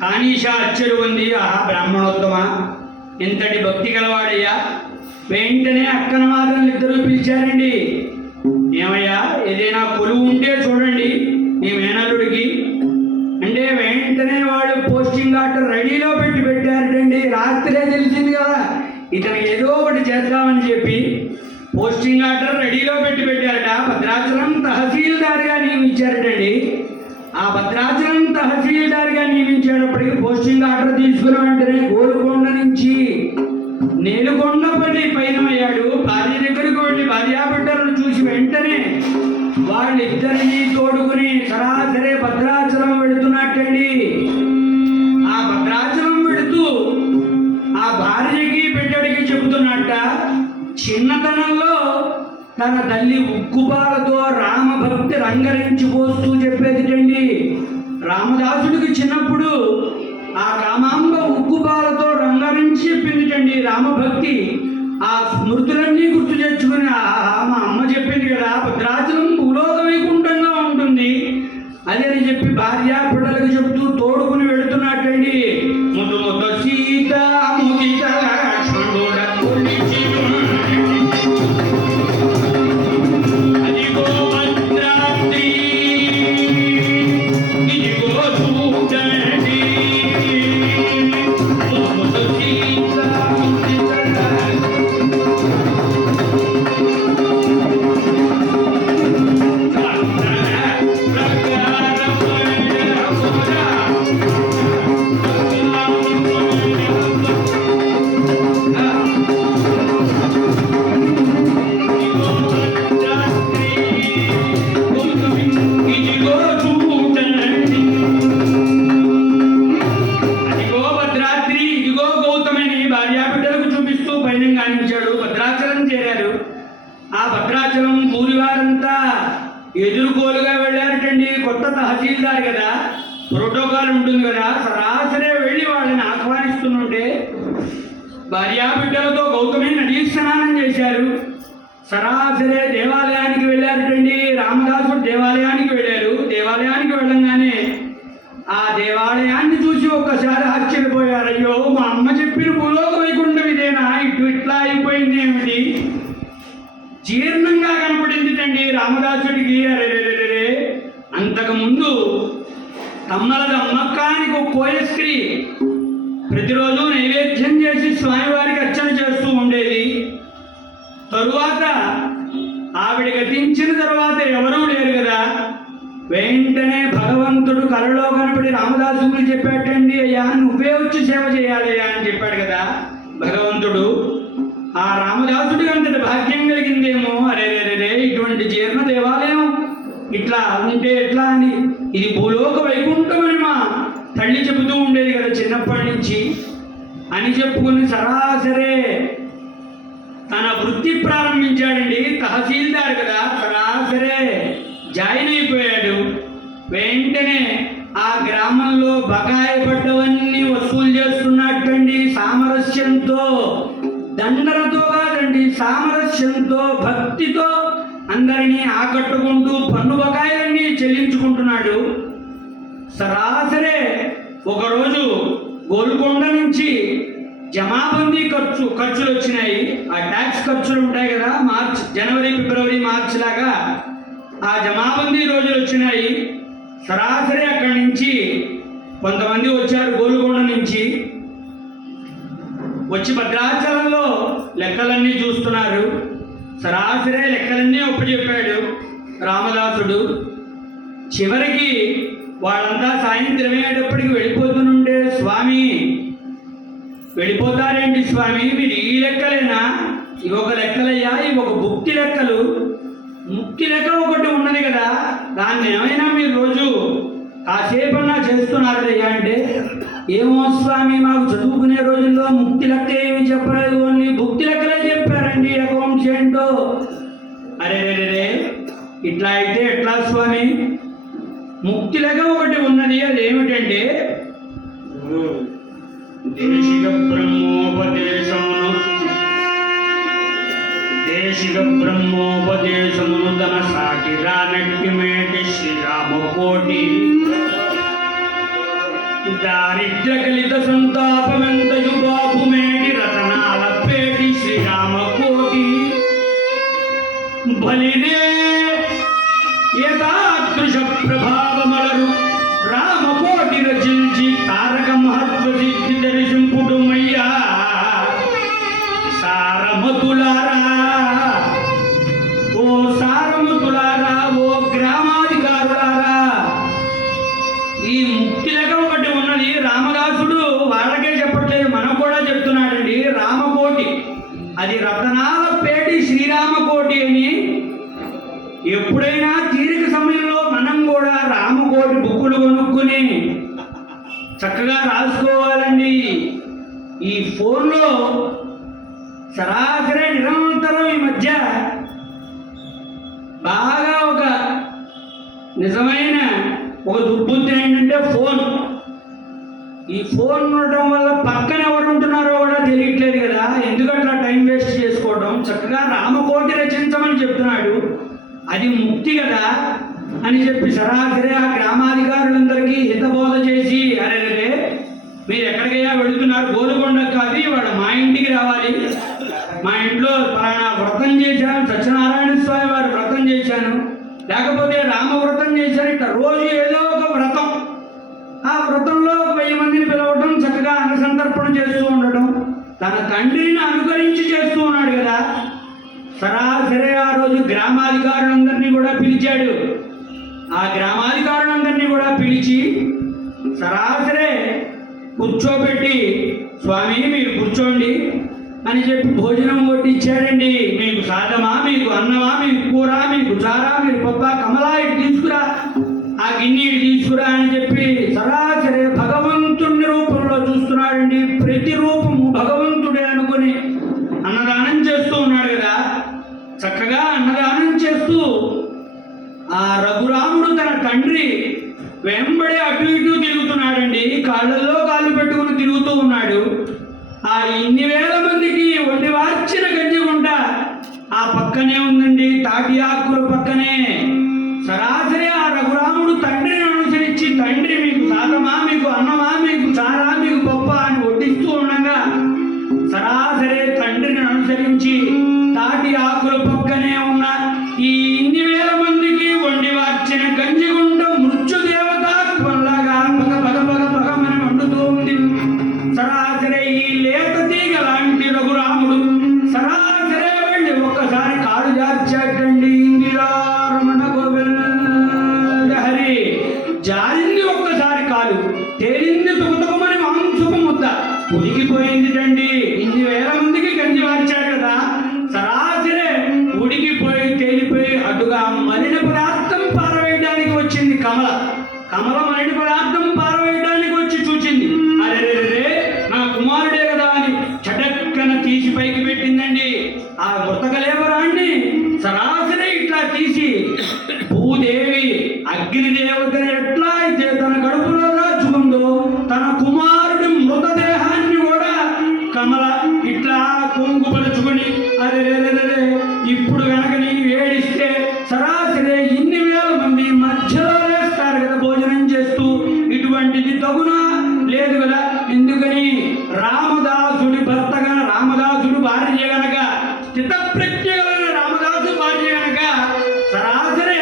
తానీషా అచ్చరు ఉంది, ఆహా బ్రాహ్మణోత్తమ ఇంతటి భక్తి గలవాడయ్యా. వెంటనే అక్కన మాత్రం ఇద్దరు పిలిచారండి. ఏమయ్యా ఏదైనా కొలువు ఉంటే చూడండి మీ మేనల్లుడికి అంటే, వెంటనే వాళ్ళు పోస్టింగ్ ఆర్డర్ రెడీలో పెట్టారటండి. రాత్రే తెలిసింది కదా ఇతనికి ఏదో ఒకటి చేద్దామని చెప్పి పోస్టింగ్ ఆర్డర్ రెడీలో పెట్టారట. భద్రాచలం తహసీల్దార్గా నియమించారటండి. ఆ భద్రాచలం తహసీల్దార్గా నియమించేటప్పటికి పోస్టింగ్ ఆర్డర్ తీసుకున్న వెంటనే గోల్కొండ నుంచి నేలుకొండపల్లి పైన అయ్యాడు. భార్య దగ్గరకు వెళ్ళి భార్యాబిడ్డలను చూసి వెంటనే వాళ్ళిద్దరినీ తోడుకుని సరాసరి భద్రాచలం వెళుతున్నట్టండి. ఆ భద్రాచలం వెళుతూ ఆ భార్యకి బిడ్డడికి చెబుతున్నట్ట, చిన్నతనంలో తన తల్లి ఉక్కుపాలతో రామభక్తి రంగరించిపోస్తూ చెప్పేదిటండి. రామదాసుడికి చిన్నప్పుడు ఆ రామాంబ ఉక్కుపాలతో రంగరించి చెప్పిందిటండి రామభక్తి. ఆ స్మృతులన్నీ గుర్తు తెచ్చుకుని మా అమ్మ చెప్పింది కదా, భద్రాచలం భూలోక వైకుంఠంగా ఉంటుంది అదని చెప్పి భార్య బిడ్డలకు చెప్తూ తోడుకుని వెళుతున్నట్టండి. ముద్దు ముద్దు సీత ముదిత లక్ష్మణుల తొలిచి అదిగో భద్రాద్రి ఇదిగో చూడండి. ముద్దు ముద్దు సీత ముదిత భద్రాచలం ఊరివారంతా ఎదుర్కోలుగా వెళ్ళారటండి. కొత్త తహసీల్దార్ కదా, ప్రోటోకాల్ ఉంటుంది కదా, సరాసరి వెళ్ళి వాళ్ళని ఆహ్వానిస్తుంటే భార్యాబిడ్డలతో గౌతమి నదీ స్నానం చేశారు. సరాసరి దేవాలయానికి వెళ్ళారటండి. రామదాసుడు దేవాలయానికి వెళ్ళారు. దేవాలయానికి వెళ్ళంగానే ఆ దేవాలయాన్ని చూసి ఒక్కసారి ఆశ్చర్యపోయారు. అయ్యో, మా అమ్మ చెప్పిన భూలోక వైకుంఠం ఇదేనా, ఇట్లా అయిపోయింది ఏమిటి, జీర్ణంగా కనపడింది తండ్రి రామదాసుడికి. అరే, అంతకుముందు తమ్మలదమ్మక్కానికి ఒక కోయ స్త్రీ ప్రతిరోజు నైవేద్యం చేసి స్వామివారికి అర్చన చేస్తూ ఉండేది. తరువాత ఆవిడ గతించిన తర్వాత ఎవరూ లేరు కదా. వెంటనే భగవంతుడు కలలో కనపడి రామదాసుని చెప్పాటండి, అయ్యా నువ్వే వచ్చి సేవ చేయాలయ్యా అని చెప్పాడు కదా భగవంతుడు. ఆ రామదాసుడికి అంతటి భాగ్యం కలిగిందేమో. అరే, ఇటువంటి జీర్ణ దేవాలయం ఇట్లా ఉంటే ఎట్లా అని, ఇది భూలోక వైకుంఠం అని మా తల్లి చెబుతూ ఉండేది కదా చిన్నప్పటి నుంచి అని చెప్పుకుని సరాసరే తన వృత్తి ప్రారంభించాడండి. తహసీల్దార్ కదా, సరాసరే జాయిన్ అయిపోయాడు. వెంటనే ఆ గ్రామంలో బకాయి పడ్డవన్నీ వసూలు చేస్తున్నట్టండి. సామరస్యంతో, దండలతో కాదండి, సామరస్యంతో భక్తితో అందరినీ ఆకట్టుకుంటూ పన్ను బకాయిలన్నీ చెల్లించుకుంటున్నాడు. సరాసరే ఒకరోజు గోల్కొండ నుంచి జమాబందీ ఖర్చులు వచ్చినాయి. ఆ ట్యాక్స్ ఖర్చులు ఉంటాయి కదా, జనవరి ఫిబ్రవరి మార్చి లాగా ఆ జమాబందీ రోజులు వచ్చినాయి. సరాసరి అక్కడి నుంచి కొంతమంది వచ్చారు గోల్కొండ నుంచి. వచ్చి భద్రాచలంలో లెక్కలన్నీ చూస్తున్నారు. సరాసరి లెక్కలన్నీ ఒప్పచెప్పాడు రామదాసుడు. చివరికి వాళ్ళంతా సాయంత్రం అయ్యేటప్పటికి వెళ్ళిపోతుంటే, స్వామి వెళ్ళిపోతారేంటి స్వామి, మీరు ఈ లెక్కలేనా, ఇవొక లెక్కలయ్యా, ఇవొక ముక్తి లెక్కలు, ముక్తి లెక్క ఒకటి ఉన్నది కదా, దాన్ని ఏమైనా మీరు రోజు కాసేపన్నా చేస్తున్నారయ్యా అంటే, ఏమో స్వామి మాకు చదువుకునే రోజుల్లో ముక్తి లెక్క ఏమి చెప్పలేదు, ఓన్లీ భుక్తి లెక్కలే చెప్పారండి, అకౌంట్స్ ఏంటో. అరే, ఇట్లా అయితే ఎట్లా స్వామి, ముక్తి లెక్క ఒకటి ఉన్నది, అది ఏమిటంటే దేశిక బ్రహ్మోపదేశమును తన సాటి రానట్టి మేటి శ్రీరామకోటి దారిద్ర్య కలిత సంతాపమెంతయు బాబు మేటి రతనాల పేటి శ్రీరామకోటి బలినే యథాదృశ ప్రభావమలరు రామకోటి రచించి తారక మహత్వ సిద్ధి దర్శింపుడుమయ్యా సారమతులారా ఈ ముక్తిలక ఒకటి ఉన్నది. రామదాసుడు వాళ్ళకే చెప్పట్లేదు, మనకు కూడా చెప్తున్నాడండి. రామకోటి, అది రతనాల పేటి శ్రీరామకోటి అని. ఎప్పుడైనా తీరిక సమయంలో మనం కూడా రామకోటి బుక్కులు కొనుక్కుని చక్కగా రాసుకోవాలండి. ఈ ఫోన్లో సరాసరి నిరంతరం ఈ మధ్య బాగా ఒక నిజమైన ఒక దుర్బుద్ధి ఏంటంటే ఫోన్. ఈ ఫోన్ ఉండటం వల్ల పక్కన ఎవరు ఉంటున్నారో కూడా తెలియట్లేదు కదా. ఎందుకట్లా టైం వేస్ట్ చేసుకోవడం? చక్కగా రామకోటి రచించమని చెప్తున్నాడు, అది ముక్తి కదా అని చెప్పి సరాసరి ఆ గ్రామాధికారులందరికీ హితబోధ చేసి, అరే మీరు ఎక్కడికైనా వెళుతున్నారు, గోలుకొండ కాదు, వాడు మా ఇంటికి రావాలి, మా ఇంట్లో పలానా వ్రతం చేశాను, సత్యనారాయణ స్వామి వారి వ్రతం చేశాను, లేకపోతే రామవ్రతం చేశాను, ఇట్లా రోజు ఏదో ఒక వ్రతం, ఆ వ్రతంలో 1000 మందిని పిలవటం, చక్కగా అన్నసంతర్పణ చేస్తూ ఉండటం, తన తండ్రిని అనుకరించి చేస్తూ ఉన్నాడు కదా. సరాసరి ఆ రోజు గ్రామాధికారులందరినీ కూడా పిలిచాడు. ఆ గ్రామాధికారులందరినీ కూడా పిలిచి సరాసరే కూర్చోబెట్టి, స్వామి మీరు కూర్చోండి అని చెప్పి భోజనం వడ్డిచ్చాడండి. మీకు సాదమా, మీకు అన్నమా, మీకు కూర, మీకు చారా, మీరు పప్ప, కమలా ఇటు తీసుకురా, ఆ గిన్నె ఇటు తీసుకురా అని చెప్పి సరాసరి భగవంతుని రూపంలో చూస్తున్నాడండి. ప్రతి రూపము భగవంతుడే అనుకుని అన్నదానం చేస్తూ ఉన్నాడు కదా. చక్కగా అన్నదానం చేస్తూ ఆ రఘురాముడు తన తండ్రి వెంబడి అటు ఇటు తిరుగుతున్నాడండి. కాళ్ళల్లో కాళ్ళు పెట్టుకుని తిరుగుతూ ఉన్నాడు. ఆ ఇన్ని వేల మందికి వండి వార్చిన గంజిగుంట ఆ పక్కనే ఉందండి, తాటి ఆకుల పక్కనే. సరాసరి ఆ రఘురాముడు తండ్రిని అనుసరించి, తండ్రి మీకు సాదమా, మీకు అన్నమా, మీకు చారా, మీకు పప్ప అని వడ్డిస్తూ ఉండగా సరాసరి తండ్రిని అనుసరించి తాటి ఆకుల పక్కనే ఉన్న ఈ ఇన్ని వేల మందికి వండి వార్చిన గంజిగుండ మృత్యుదేవతాత్వంలాగా పగ పగ పగ పగమని మండుతూ ఉంది. సరాసరి ఈ లేత తీగ లాంటి రఘురాముడు సరాసరే వెళ్ళి ఒక్కసారి కాడు జార్చాటండి. ఇందిరారమణ గోవింద హరి జారింది ఒక్కసారి కాలు, తేలింది తుకుతుకమని మాంసపు ముద్ద ఉడికిపోయిందిటండి. ఇన్ని వేల మందికి గంజి వార్చాడు కదా. సరాసరే ఉడికిపోయి తేలిపోయి అటుగా మలిన పదార్థం పారవేయడానికి వచ్చింది కమల. కమల మలిన పదార్థం పారవేయడానికి వచ్చి చూచింది. అరే నా కుమారుడే కదా అని చటక్కన తీసి పైకి పెట్టిందండి. ఆ మృతకలేవరాన్ని సరాసరి ఇట్లా తీసి భూదేవి అగ్నిదేవతని ఎట్లా అయితే తన కడుపులో దాచుకుందో, తన కుమారుడి మృతదేహాన్ని కూడా కమల ఇట్లా కొంగుపరుచుకొని, అరే ఇప్పుడు కనుక నీవు ఏడిస్తే సరాసరి ఇన్ని వేల మంది మధ్యలో వేస్తారు కదా భోజనం చేస్తూ, ఇటువంటిది తగునా? లేదు కదా. ఎందుకని రామదాసుడి భర్తగా, రామదాసుడు భార్య గనక, స్థితప్రజ్ఞ రామదాసు భార్య గనక సరాసరి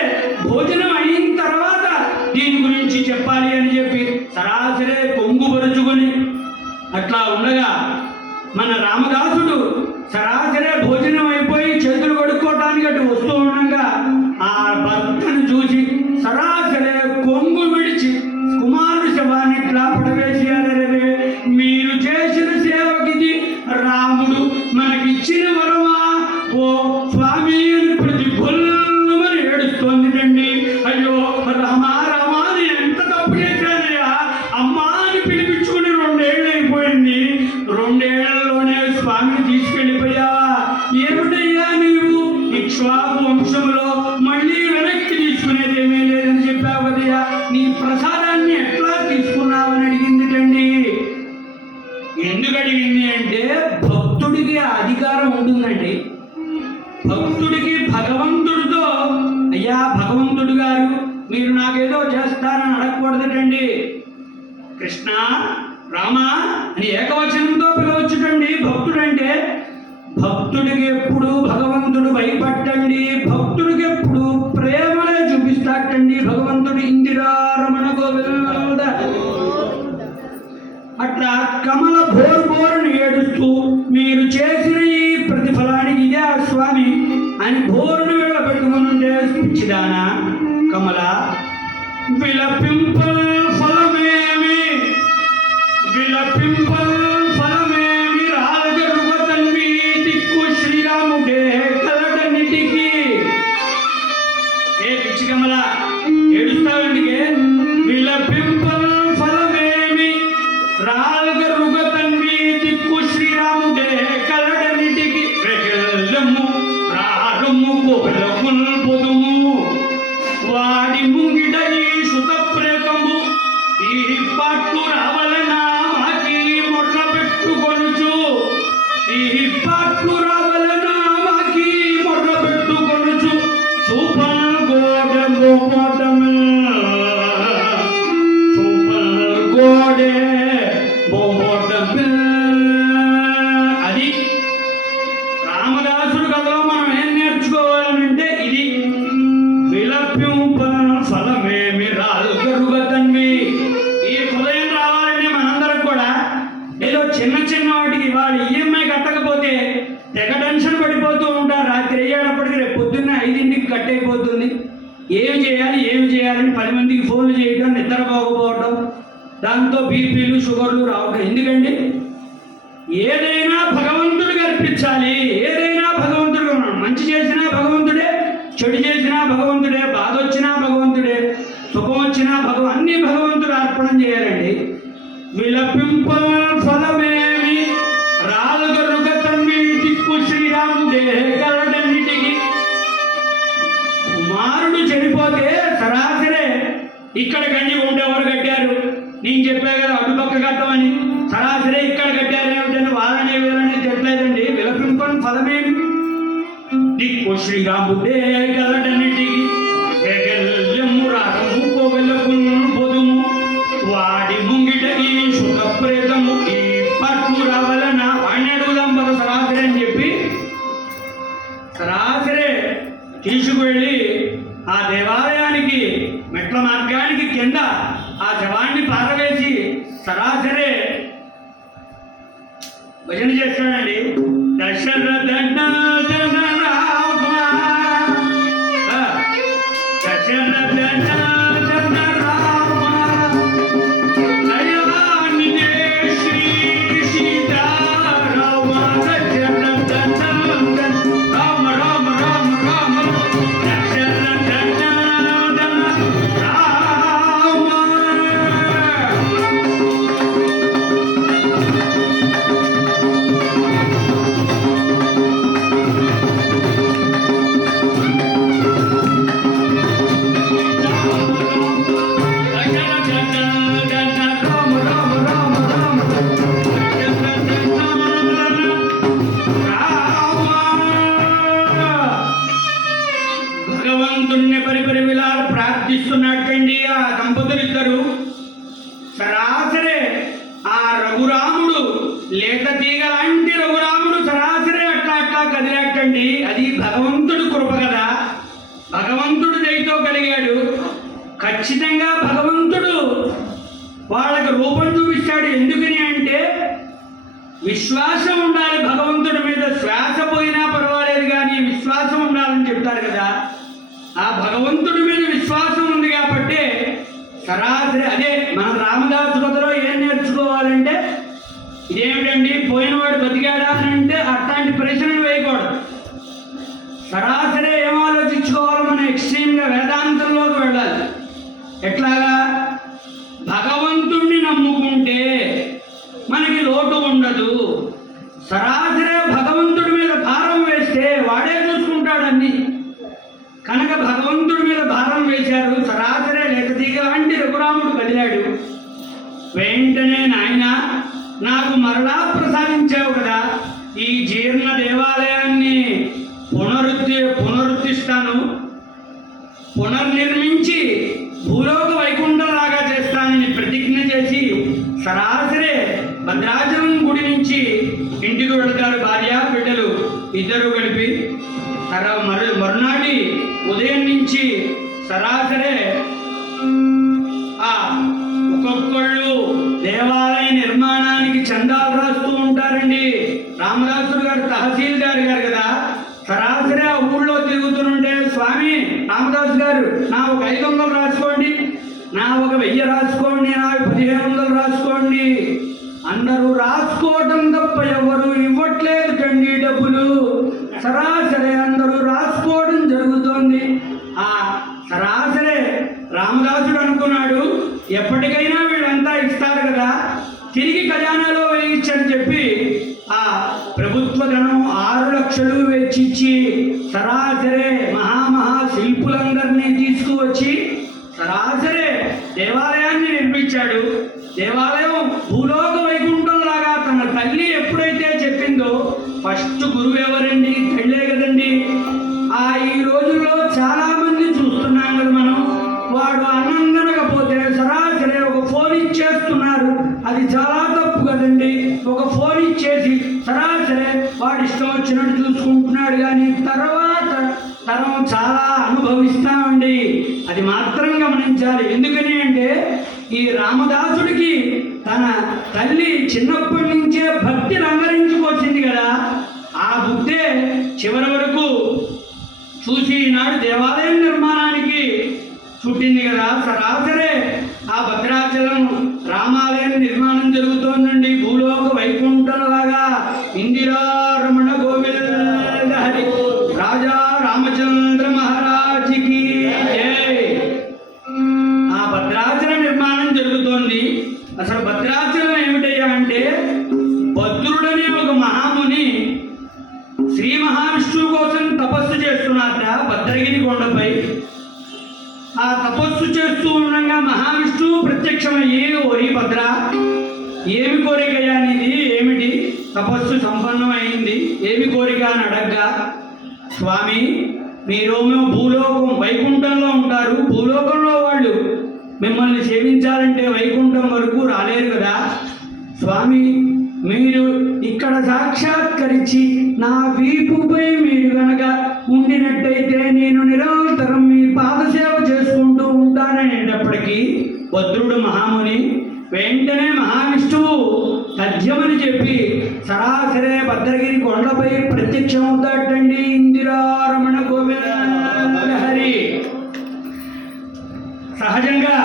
భోజనం అయిన తర్వాత దీని గురించి చెప్పాలి అని చెప్పి సరాసరి కొంగుపరుచుకొని అట్లా ఉండగా మన రామదాసుడు సరాసరి భోజనం అయిపోయి చేతులు కడుక్కోవటానికి అటు వస్తూ ఉండగా ఆ భర్తను చూసి సరాసరి కొంగు విడిచి కుమారుడు శవాన్ని ఇట్లా పడవేసి, మీరు చేసిన సేవకిది రాముడు మనకిచ్చిన వరమా ఓ స్వామి అని ప్రతి గొల్లుమని ఏడుస్తోందిటండి. అయ్యో రామా రామా అని ఎంత తప్పు చేశానయ్యా, అమ్మా అని పిలిపించుకుని 2 ఏళ్ళు అయిపోయింది. 2 ఏళ్లలోనే స్వామిని తీసుకెళ్ళిపోయావా? ఏమిటయ్యా నీవు ఇక్ష్వాకు వంశంలో మళ్ళీ వెనక్కి తీసుకునేదేమీ లేదని చెప్పావు కదయ్యా, నీ ప్రసాదాన్ని ఎట్లా తీసుకున్నావని అడిగిందిటండి. ఎందుకు అడిగింది అంటే భక్తుడికి అధికారం ఉంటుందండి. భక్తుడికి భగవంతుడితో, అయ్యా భగవంతుడు గారు మీరు నాకేదో చేస్తారని అడగకూడదటండి. కృష్ణ రామ అని ఏకవచనంతో పిలవచ్చుటండి. భక్తుడంటే భక్తుడికి ఎప్పుడు భగవంతుడు భయపట్టండి, భక్తుడికి ఎప్పుడు ప్రేమనే చూపిస్తాటండి భగవంతుడు. ఇందిరారమణ గోవింద. అట్లా కమల బోరుని ఏడుస్తూ, మీరు చేసిన ఈ ప్రతిఫలానికి ఇదే ఆ స్వామి అని బోరును వెళ్ళబెట్టుకుని ఉండే పిచ్చిదానా కమల విలపింప ఫల పాట్లు రావలనా మాకి మొట్ల పెట్టుకొనుచు ఈ పాట్లు రావలనా మాకి మొట్ల పెట్టుకొనుచు చూపల్ గోడె మోటమే చూపల్ గోడె మోటమే. అది రామదాసుడు కథలో మనం ఏం నేర్చుకోవాలంటే ఇది విలపింపన ఫలమేమి రాలుగరుగ తన్వి. ఈ హృదయం రావాలంటే మనందరం కూడా ఏదో చిన్న చిన్న వాటికి వాళ్ళు ఈఎంఐ కట్టకపోతే తెగ టెన్షన్ పడిపోతూ ఉంటారు. రాత్రి అయ్యేటప్పటికి రేపు పొద్దున్న 5ంటికి కట్టయిపోతుంది. ఏమి చేయాలని 10 మందికి ఫోన్లు చేయడం, నిద్రపోకపోవడం, దాంతో బీపీలు షుగర్లు రావడం. ఎందుకండి? ఏదైనా భగవంతుడికి అర్పించాలి. ఏదైనా భగవంతుడు, మంచి చేసినా భగవంతుడే, చెడు చేసినా భగవంతుడే, బాధ వచ్చినా భగవంతుడే, సుఖం వచ్చినా అన్ని భగవంతుడు అర్పణం చేయాలండి. విలపింప ఫలమేమి రాలుగరుగ తన్వి దిక్కు శ్రీరాముడే కలడన్నిటికి. కుమారుడు చనిపోతే సరాసరే ఇక్కడ గంజి ఉండేవారు కట్టారు. నేను చెప్పా కదా అటుపక్క కట్టమని, సరాసరి ఇక్కడ కట్టారు ఏమిటని వాళ్ళనే వీళ్ళని చెప్పలేదండి. విలపింపని ఫలమేమి దిక్కు శ్రీరాముడే గలడన్నిటికి. రాగము కోవెలకు పొదుము వాడి ముంగిట ఈ శుద్ధ ప్రేతము ఈ పట్టు రావాలన వాడిని అడుగుదాం పద సరాసరి అని చెప్పి సరాసరే తీసుకువెళ్ళి ఆ దేవాలయానికి మెట్ల మార్గానికి కింద ఆ శవాన్ని పారవేసి సరాసరే భజన చేస్తాడండి. దశరథ నందన రామ దశరథ నందన రామ దయానిధే శ్రీ సీతారామ దశరథ నందన రామ రామ రామ రామ దశరథ నందన రామ. భగవంతుణ్ణి పరిపరి విలాలు ప్రార్థిస్తున్నట్టండి ఆ దంపతులిద్దరు. సరాసరే ఆ రఘురాముడు, లేత తీగ లాంటి రఘురాముడు సరాసరే అట్లా అట్లా కదిలేటండి. అది భగవంతుడు కృప కదా, భగవంతుడు దయతో కలిగాడు. ఖచ్చితంగా భగవంతుడు వాళ్ళకి రూపం చూపిస్తాడు. ఎందుకని అంటే విశ్వాసం ఉండాలి భగవంతుడి మీద. శ్వాస పోయినా పర్వాలేదు కానీ విశ్వాసం ఉండాలని చెప్తారు కదా. ఆ భగవంతుడి మీద విశ్వాసం ఉంది కాబట్టి సరాసరి అదే మన రామదాసు కథలో ఏం నేర్చుకోవాలంటే ఇదేమిటండి పోయినవాడు బతికాడా అని అంటే అట్లాంటి ప్రశ్నలు వేయకూడదు. సరాసరి ఏం ఆలోచించుకోవాలి, మనం ఎక్స్ట్రీమ్గా వేదాంతంలోకి వెళ్ళాలి. ఎట్లాగా? భగవంతుణ్ణి నమ్ముకుంటే మనకి లోటు ఉండదు. సరాసరి భగవంతుడి మీద భారం వేస్తే వాడే చూసుకుంటాడన్ని. కనుక భగవంతుడి మీద భారం వేశారు. సరాసరే లేక దిగ లాంటి రఘురాముడు కదిలాడు. వెంటనే నాయన నాకు మరలా ప్రసాదించావు కదా, ఈ జీర్ణ దేవాలయాన్ని పునరుద్ధరిస్తాను, పునర్నిర్మించి భూలోక వైకుంఠంలాగా చేస్తానని ప్రతిజ్ఞ చేసి సరాసరే భద్రాచలం గుడి నుంచి ఇంటికి వెళతారు భార్య బిడ్డలు ఇద్దరు కలిపి. మరునాటి ఉదయం నుంచి సరాసరే ఆ ఒక్కొక్కళ్ళు దేవాలయ నిర్మాణానికి చందాలు రాస్తూ ఉంటారండి. రామదాసుడు గారు తహసీల్దార్ గారు కదా, సరాసరి ఆ ఊళ్ళో తిరుగుతుంటే స్వామి రామదాసు గారు నా ఒక 500 రాసుకోండి, నా ఒక 1000 రాసుకోండి, నా 1500 రాసుకోండి. అందరూ రాసుకోవటం తప్ప ఎవరు ఇవ్వట్లేదు కండి డబ్బులు. సరాసరి అందరూ రాసుకోవడం జరుగుతోంది. ఆ సరాసరే రామదాసుడు అనుకున్నాడు ఎప్పటికైనా వీళ్ళంతా ఇస్తారు కదా, తిరిగి ఖజానాలో వేయించని చెప్పి ఆ ప్రభుత్వ ధనం 6 లక్షలు వెచ్చించి సరాసరే మహామహా శిల్పులందరినీ తీసుకువచ్చి సరాసరే దేవాలయాన్ని నిర్మించాడు. దేవాలయం భూలోక వైకుంఠం లాగా తన తల్లి ఎప్పుడైతే చెప్పిందో, ఫస్ట్ గురువు ఎవరండి? తల్లే కదండి. ఈ రోజుల్లో చాలా మంది చూస్తున్నాం కదా మనం, వాడు అన్నం తినకపోతే సరాసరి ఒక ఫోన్ ఇచ్చేస్తున్నారు. అది చాలా తప్పు కదండి. ఒక ఫోన్ ఇచ్చేసి సరాసరి వాడు ఇష్టం వచ్చినట్టు చూసుకుంటున్నాడు. కానీ తర్వాత తరం చాలా అనుభవిస్తామండి. అది మాత్రం గమనించాలి. ఎందుకని అంటే ఈ రామదాసుడికి తన తల్లి చిన్నప్పటి నుంచే భక్తి రంగరించుకొచ్చింది కదా. ఆ బుద్ధే చివరి వరకు చూసి ఈనాడు దేవాలయం నిర్మాణానికి చుట్టింది కదా. సరాసరే ఆ భద్రాచలం రామాలయం నిర్మాణం జరుగుతోందండి. భూలోక వైకుంఠంలాగా. ఇందిరారమణ గోవింద హరి రాజా రామచంద్ర మహారాజుకి జై. ఆ భద్రాచలం నిర్మాణం జరుగుతోంది. అసలు భద్రాచలం ఏమిటయ్యా అంటే, భద్రుడనే ఒక మహాముని శ్రీ మహావిష్ణువు కోసం తపస్సు చేస్తున్నట్ట భద్రగిరి కొండపై. ఆ తపస్సు చేస్తూ ఉండగా మహావిష్ణువు ప్రత్యక్షమయ్యి, ఓరి భద్ర, ఏమి కోరికయ్యా నీది? ఏమిటి? తపస్సు సంపన్నమైంది, ఏమి కోరిక అని అడగ్గా, స్వామి మీరేమో భూలోకం వైకుంఠంలో ఉంటారు. భూలోకంలో వాళ్ళు మిమ్మల్ని సేవించాలంటే వైకుంఠం వరకు రాలేరు కదా. స్వామి మీరు ఇక్కడ సాక్షాత్కరించి నా వీపుపై మీరు కనుక ఉండినట్టయితే నేను నిరంతరం మీ పాదసేవ చేసుకుంటూ ఉంటాననేటప్పటికీ భద్రుడు మహాముని వెంటనే మహావిష్ణువు తథ్యమని చెప్పి సరాసరే భద్రగిరి కొండపై ప్రత్యక్షమవుతాడండి. ఇందిరారమణ గోవింద హరి. సహజంగా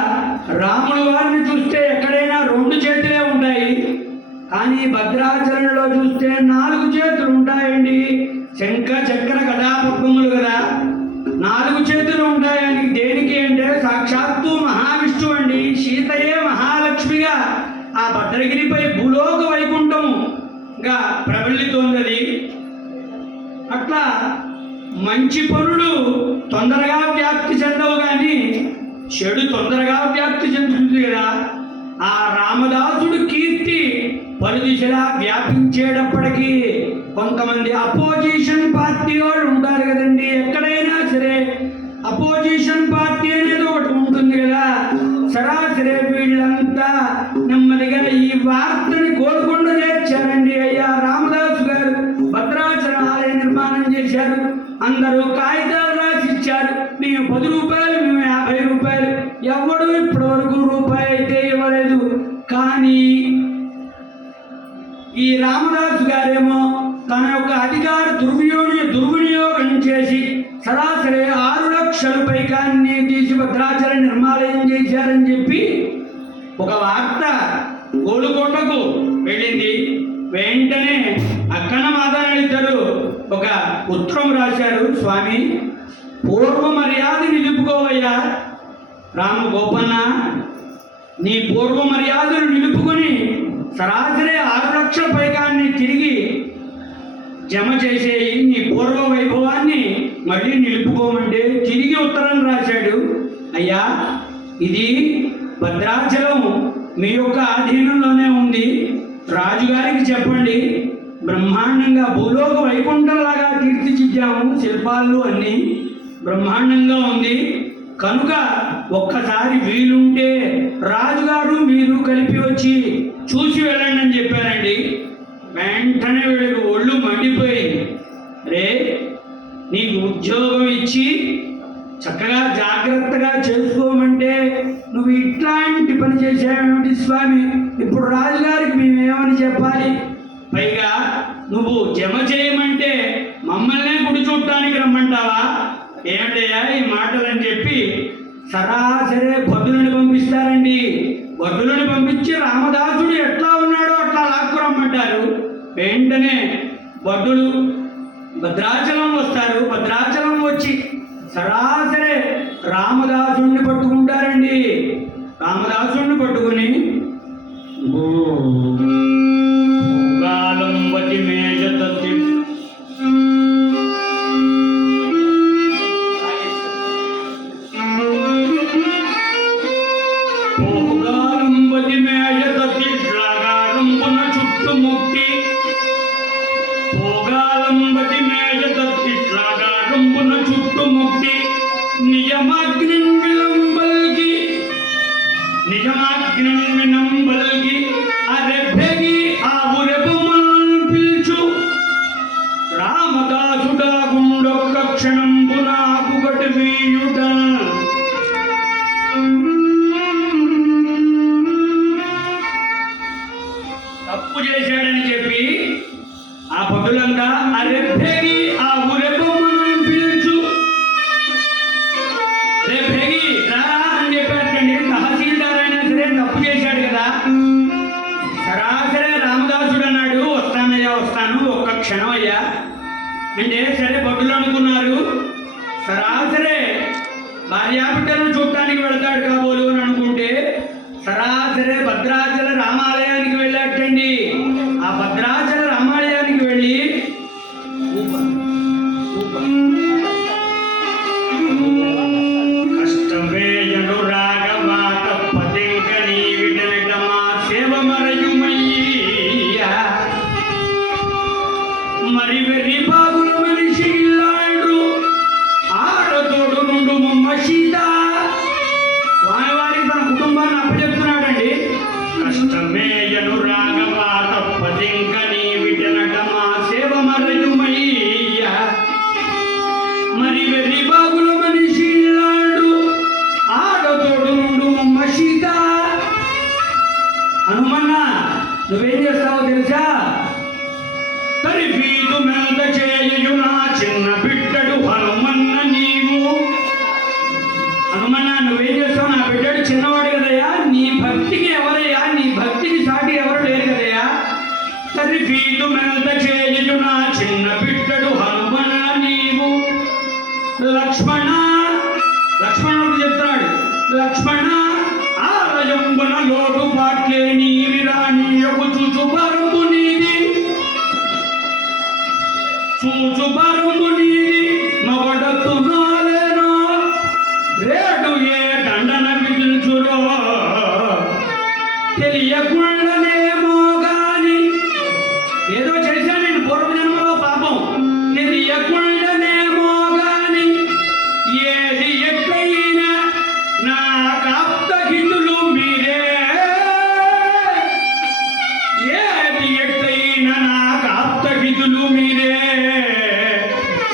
రాముడు వారిని చూస్తే ఎక్కడైనా 2 చేతులే ఉంటాయి, కానీ భద్రాచలంలో చూస్తే 4 చేతులు ఉంటాయండి. శంఖ చక్ర గదా పద్మములు కదా, 4 చేతులు ఉంటాయి. ఆయనకి దేనికి అంటే సాక్షాత్తు మహావిష్ణువు అండి. సీతయే మహాలక్ష్మిగా ఆ భద్రగిరిపై భూలోక వైకుంఠంగా ప్రబలితోంది. అట్లా మంచి పనులు తొందరగా వ్యాప్తి చెందవు, కానీ చెడు తొందరగా వ్యాప్తి చెందుతుంది కదా. ఆ రామదాసుడు కీర్తి పలుదిశలా వ్యాపించేటప్పటికీ కొంతమంది అపోజిషన్ పార్టీ వాళ్ళు ఉంటారు కదండి. ఎక్కడైనా సరే అపోజిషన్ పార్టీ అనేది ఒకటి ఉంటుంది కదా. సరాసరి వీళ్ళంతా నెమ్మదిగా ఈ వార్తని కోరుకొండ చేర్చారండి. అయ్యా రామదాసు గారు భద్రాచలం ఆలయ నిర్మాణం చేశారు, అందరూ కాగితాలు రాసి ఇచ్చారు. మేము 10 రూపాయలు, మేము 50 రూపాయలు, ఎవడు ఇప్పటి వరకు రూపాయి అయితే ఇవ్వలేదు. కానీ ఈ రామదాసు గారేమో తన యొక్క అధికార దుర్వినియోగం చేసి సరాసరి 6 లక్షల పైకాన్ని తీసి భద్రాచలం నిర్మాణం చేశారని చెప్పి ఒక వార్త గోలుకొండకు వెళ్ళింది. వెంటనే అక్కన మాదానిద్దరు ఒక ఉత్తరం రాశారు. స్వామి పూర్వ మర్యాద నిలుపుకోవయ్యా రామగోపన్న, నీ పూర్వ మర్యాదను నిలుపుకొని సరాసరి 6 లక్షల పైకాన్ని తిరిగి జమ చేసేయి, నీ పూర్వ వైభవాన్ని మళ్ళీ నిలుపుకోమంటే తిరిగి ఉత్తరం రాశాడు. అయ్యా ఇది భద్రాచలం మీ యొక్క ఆధీనంలోనే ఉంది, రాజుగారికి చెప్పండి, బ్రహ్మాండంగా భూలోక వైకుంఠంలాగా తీర్చిదిద్దాము, శిల్పాలు అన్నీ బ్రహ్మాండంగా ఉంది కనుక ఒక్కసారి వీలుంటే రాజుగారు మీరు కలిపి వచ్చి చూసి వెళ్ళండి అని చెప్పారండి. వెంటనే వీళ్ళకి ఒళ్ళు మండిపోయింది. రే నీకు ఉద్యోగం ఇచ్చి చక్కగా జాగ్రత్తగా చేసుకోమంటే నువ్వు ఇట్లాంటి పని చేసావేమిటి స్వామి? ఇప్పుడు రాజుగారికి మేమేమని చెప్పాలి? పైగా నువ్వు జమ చేయమంటే మమ్మల్నే గుడి చూడటానికి రమ్మంటావా? ఏమిటయ్యా ఈ మాటలని చెప్పి సరాసరే భటులను పంపిస్తారండి. భటులను పంపించి రామదాసుడు ఎట్లా ఉన్నాడో అట్లా లాక్కురమ్మంటారు. వెంటనే భటులు భద్రాచలం వస్తారు. భద్రాచలం వచ్చి సరాసరే రామదాసుడిని పట్టుకుంటారండి. రామదాసుడిని పట్టుకుని భూగాలం వతి మేజతత్తి భూగాలం వతి మేజ క్షణం అయ్యా అంటే సరే బొడ్డులు అనుకున్నారు. సరాసరే భార్యాబిడ్డలను చూడటానికి వెళ్తాడు కాబోలు అని అనుకుంటే సరాసరే భద్రాచల రామాలయానికి వెళ్ళాటండి. ఆ భద్రాచల రామాలయానికి వెళ్ళి కష్టమేయను రాగమా తప్పదింక నీ విడనటమా సేవ మరయుమయ్యా మరి వెర్రి బాగుల మనిషి ఇల్లాడు ఆడతోడు నుండు మమ్మ సీత. స్వామివారికి తన కుటుంబాన్ని అప్పచెప్తున్నాడండి. కష్టమేయను రాగమా తప్పదింక నీ విడనటమా సేవ మరయుమయ్యా మరి వెర్రి బాగుల మనిషి ఇల్లాడు ఆడతోడు నుండు మమ్మ సీత. హనుమన్న నువ్వేం చేస్తావో తెలుసా? తరిఫీదు మెల్ద చేయు నా చిన్న బిడ్డడు హనుమన్న నీవు. హనుమన్న నువ్వేం చేస్తావు? నా బిడ్డడు చిన్నవాడు కదయ్యా, నీ భక్తికి ఎవరయ్యా, నీ భక్తికి సాటి ఎవరు లేరు కదయ్యా. తరిఫీదు మెల్ద చేయు నా చిన్న బిడ్డడు హనుమన్న నీవు. లక్ష్మణ లక్ష్మణుడు చెప్తున్నాడు, లక్ష్మణ ఆలయంబున లోటు పాట్లే నీవి రాణియకు చూచు పరుపు నీది, చూచు పరుపు నీది మగడత్తు నాలేనో రేటు ఏ దండన పిలుచురో తెలియకుండానేమో గాని ఏదో చేశా నేను పూర్వజన్మలో పాపం తెలియకుండానేమో గాని ఏది ఎక్కైనా నా కాప్తహితులు మీరే, ఏది ఎక్కైనా నా కాప్తహితులు మీరే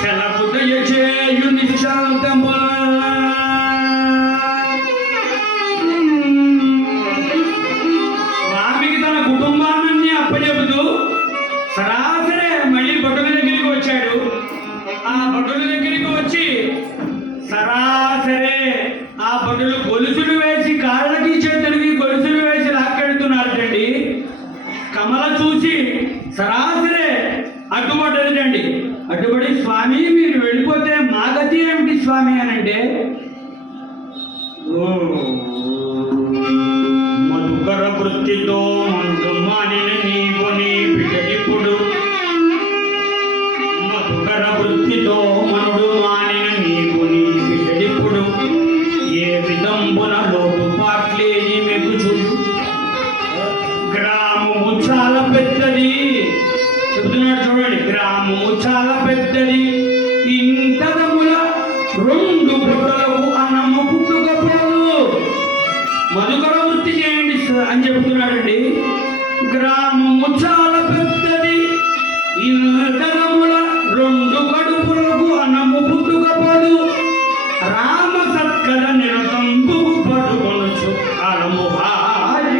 సెలవు దయచేయు నిశ్శాంతముల. స్వామికి తన కుటుంబాన్ని అప్పచెబుతూ సరాసరే మళ్ళీ బొట్టుల దగ్గరికి వచ్చాడు. ఆ బొట్టుల దగ్గరికి వచ్చి సరాసరే ఆ బొట్టులు గొలుసులు వేసి కాళ్ళకి చేతులకి గొలుసులు వేసి లాక్కెడుతున్నారండి. కమల చూసి సరాసరే అడ్డుపడ్డదండి. అడ్డుపడి స్వామి మీరు వెళ్ళిపోతే మా గతి ఏమిటి స్వామి అని అంటే, మధుకర వృత్తితో మండు మానిన నీవు నీ బిడ్డడిప్పుడు, మధుకర వృత్తితో మండు మానిన నీవు నీ బిడ్డడిప్పుడు ఏ విధంబున లోటు పాట్లేని మీకు చూడు. గ్రామము చాలా పెద్దది చెబుతున్నాడు చూడండి, గ్రామము చాలా పెద్దది ఇంతదముల రెండు బుట్టలకు అన్నము పుట్టుకపోదు. మధుకర వృత్తి చేయండి అని చెబుతున్నాడండి. గ్రామము చాలా పెద్దది ఇంతదముల రెండు కడుపులకు అన్నము పుట్టుకపోదు. రామ సత్కర నిరతంబు పడుకొనొచ్చు అలము భారీ.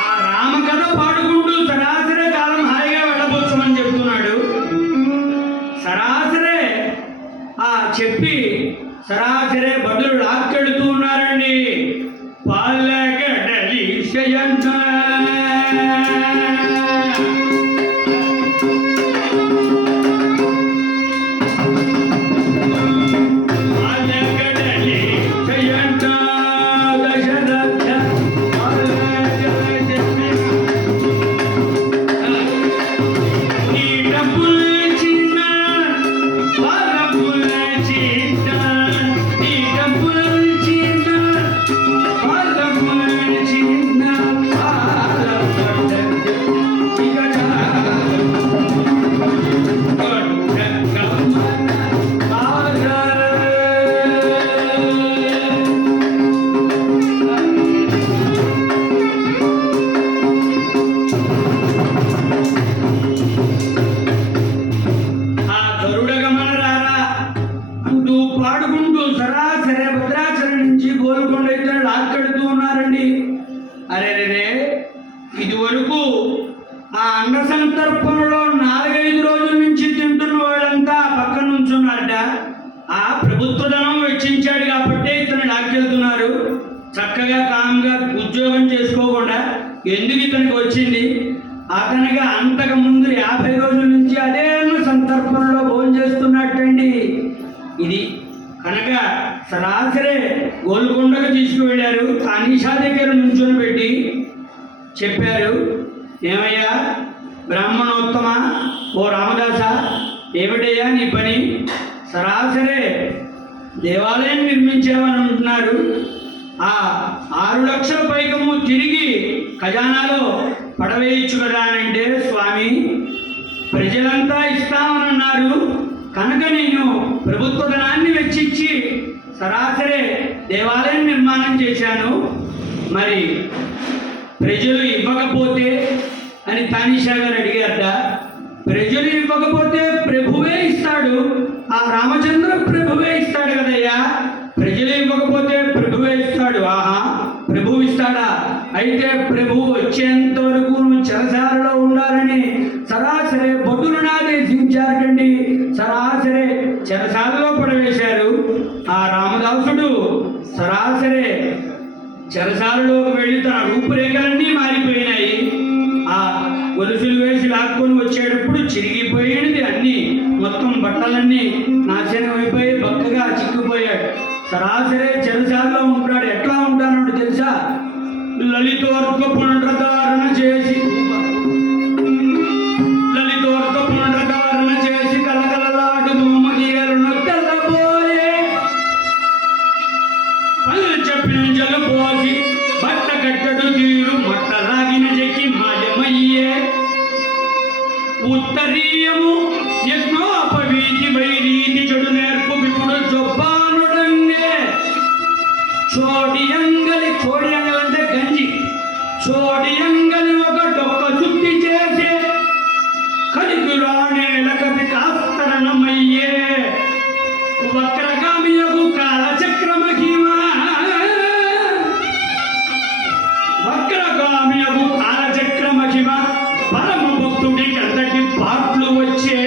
ఆ రామ కథ పాడుకుంటూ సరాసరే కాలం హాయిగా వెళ్ళవచ్చు అని చెప్తున్నాడు. సరాసరే చెప్పి సరాసరే బదులు లాక్కెడుతూ ఉన్నారండి. పాలగడలి శయంత సంతర్పణలో 4-5 రోజుల నుంచి తింటున్న వాళ్ళంతా పక్కన నుంచున్నారట. ఆ ప్రభుత్వ ధనం వెచ్చించాడు కాబట్టి ఇతను లాక్కెళ్తున్నారు. చక్కగా కామ్గా ఉద్యోగం చేసుకోకుండా ఎందుకు ఇతనికి వచ్చింది? అతనికి అంతకు ముందు 50 రోజుల నుంచి అదే సందర్భంలో భోజనం చేస్తున్నట్టండి. ఇది కనుక సరాసరి గోల్కొండకు తీసుకువెళ్ళారు. తానీషా దగ్గర నుంచొని పెట్టి చెప్పారు, ఏమయ్యా బ్రాహ్మణోత్తమ, ఓ రామదాస, ఏమిటయ్యా నీ పని? సరాసరి దేవాలయం నిర్మించామని అంటున్నారు. ఆ 6 లక్షల పైకము తిరిగి ఖజానాలో పడవేయచ్చు కదా అని అంటే, స్వామి ప్రజలంతా ఇస్తామన్నారు కనుక నేను ప్రభుత్వ ధనాన్ని వెచ్చించి సరాసరి దేవాలయం నిర్మాణం చేశాను. మరి ప్రజలు ఇవ్వకపోతే అని తానీషా గారు అడిగారట. ప్రజలు ఇవ్వకపోతే ప్రభువే ఇస్తాడు, ఆ రామచంద్ర ప్రభువే ఇస్తాడు కదయ్యా. ప్రజలు ఇవ్వకపోతే ప్రభువే ఇస్తాడు. ఆహా, ప్రభువు ఇస్తాడా? అయితే ప్రభువు వచ్చేంత వరకు నువ్వు చెరసాలలో ఉండాలని సరాసరి భటులను ఆదేశించారటండి. సరాసరి చెరసాలలో పడవేశారు. ఆ రామదాసుడు సరాసరి చెరసాలలోకి వెళ్ళి తన రూపురేఖలన్నీ మారిపోయినాయి. ఆ గొలుసులు వేసి లాక్కొని వచ్చేటప్పుడు చిరిగిపోయినది అన్నీ, మొత్తం బట్టలన్నీ నాశనం అయిపోయి బక్కగా చిక్కిపోయాడు. సరాసరి చెరసాలలో ఉంటాడు. ఎట్లా ఉంటాడు తెలుసా? లలితోర్క పునరుద్ధారణ చేసి కలకలలాడు బొమ్మగీయలను తెల్లబోయే పింజలు పోసి బట్ట కట్టడు తీరు మట్టలాగిన చెక్కి మాయమయ్యే ఉత్తరీయము యజ్ఞోపవీతి వైరీతి చెడు నేర్పు విపుడు జొబ్బానుడంగే చోడియంగలి అంటే గంజి, చోడియంగలి ఒక డొక్క శుద్ధి చేసే కలిగురానే లకటి కాస్తరణమయ్యే వక్రగామియకు కాలచక్ర మహిమా, వక్రగామియకు కాలచక్ర మహిమ పరమ భక్తుడికి అంతటి పాటలు వచ్చే.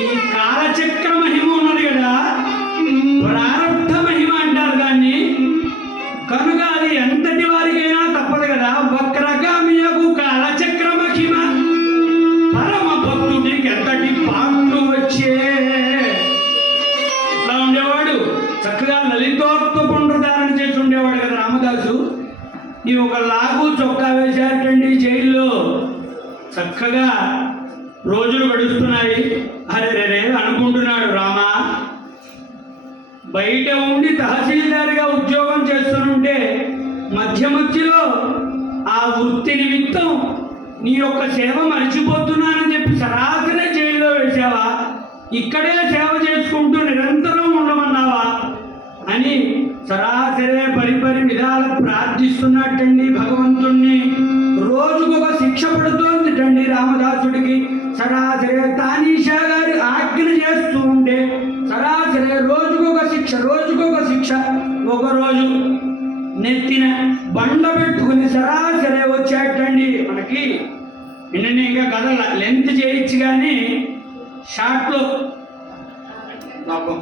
ఈ కాలచక్ర మహిమ ఉన్నది కదా, ప్రారంభ మహిమ అంటారు దాన్ని. కనుక అది ఎంతటి వారికైనా తప్పదు కదా. వక్రగామియకు కాలచక్ర మహిమ పరమ భక్తుడికి ఎంతటి పాటలు వచ్చే. ఇట్లా ఉండేవాడు. చక్కగా లలితోక్త పునరుద్ధారణ చేసి ఉండేవాడు కదా రామదాసు. ఈ ఒక లాగు చొక్కా వేశారటండి జైల్లో. చక్కగా రోజులు గడుస్తున్నాయి. అరే అనుకుంటున్నాడు రామా, బయట ఉండి తహసీల్దార్గా ఉద్యోగం చేస్తుంటే మధ్యలో ఆ వృత్తి నిమిత్తం నీ యొక్క సేవ మర్చిపోతున్నానని చెప్పి సరాసరి జైల్లో వేసావా? ఇక్కడే సేవ చేసుకుంటూ నిరంతరం ఉండమన్నావా అని సరాసరే పరిపరి విధాలు ప్రార్థిస్తున్నట్టండి భగవంతుణ్ణి. రోజుకొక శిక్ష పడుతోందిటండి రామదాసుడికి. సరాసరి తానీషా గారి ఆజ్ఞ చేస్తూ ఉంటే సరాసరి రోజుకొక శిక్ష. ఒకరోజు నెత్తిన బండ పెట్టుకుని సరాసరి వచ్చేటండి. మనకి నిన్న ఇంకా కథ లెంత్ చేయొచ్చు కానీ షార్ట్లో పాపం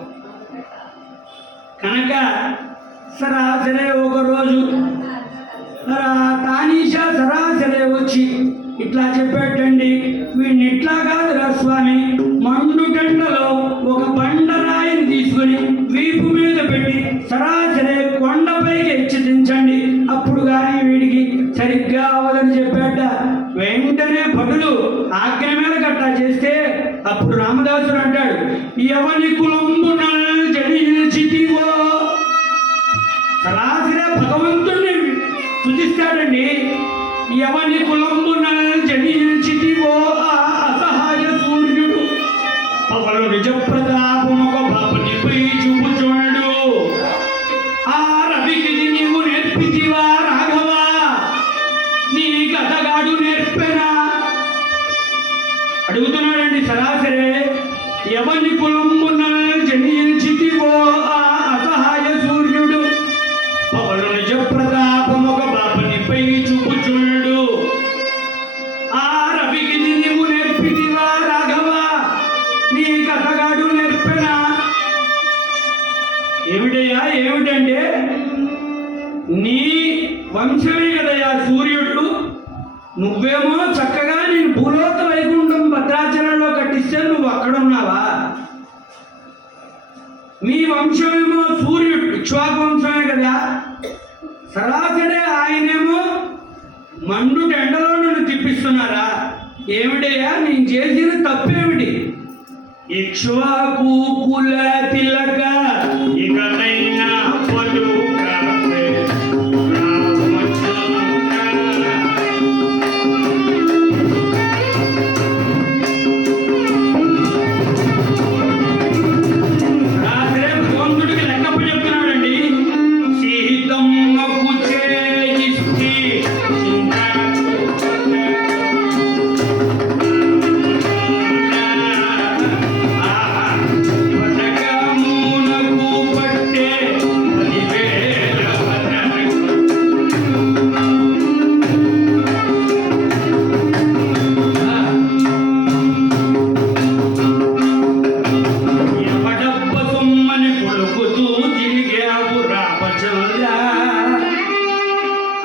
కనుక సరాసరి ఒకరోజు తానీషా సరాసరి వచ్చి ఇట్లా చెప్పేటండి, వీడిని ఇట్లా కాదురా స్వామి, మండుటెండలో ఒక బండరాయిని తీసుకుని వీపు మీద పెట్టి సరాసరి కొండపైకి ఎచ్చి దించండి, అప్పుడు కానీ వీడికి సరిగ్గా అవ్వదని చెప్పాట. వెంటనే భటులు ఆజ్ఞ మీద గట్టా చేస్తే అప్పుడు రామదాసుడు అంటాడు, ఎవని కులంబున జనిచితివో. సరాసరి భగవంతుడిని స్తుతిస్తాడండి. ఎవని కులంబున జనిచితివో ఆ అసహాయ సూర్యుడు పవలు నిజ ప్రతాపముక బాపునిపై చూపుచుండు. ఆ రవికి నీవు నేర్పితివా రాఘవా, నీ కథగాడు నేర్పెనా? అడుగుతున్నాడండి సరాసరి. ఎవని కులంబున జనిచితివో ఆ అసహాయ సూర్యుడు పవలు నిజ ప్రతాపముక బాపునిపై చూపుచుండు. ఆ రవికి నీవు నేర్పితివా రాఘవా, నీ కథగాడు నేర్పెనా? ఏమిటయ్యా ఏమిటంటే నీ వంశమే కదయా సూర్యుడు, నువ్వేమో చక్కగా నేను భూలోక వైకుంఠం భద్రాచలంలో కట్టిస్తే నువ్వు అక్కడున్నావా? మీ వంశమేమో సూర్యుడు ఇక్ష్వాకు వంశమే కదా, సరాసరి ఆయనేమో మండు ఎండలో నన్ను తిప్పిస్తున్నారా? ఏమిటయ్యా నేను చేసిన తప్పేమిటి? ఇక్ష్వాకు కుల తిలక ఇకనైనా పలుకవే రాత్రే భగవంతుడికి లెక్కప్ప చెప్తున్నాడండి. సీతమ్మకు చేయిస్తే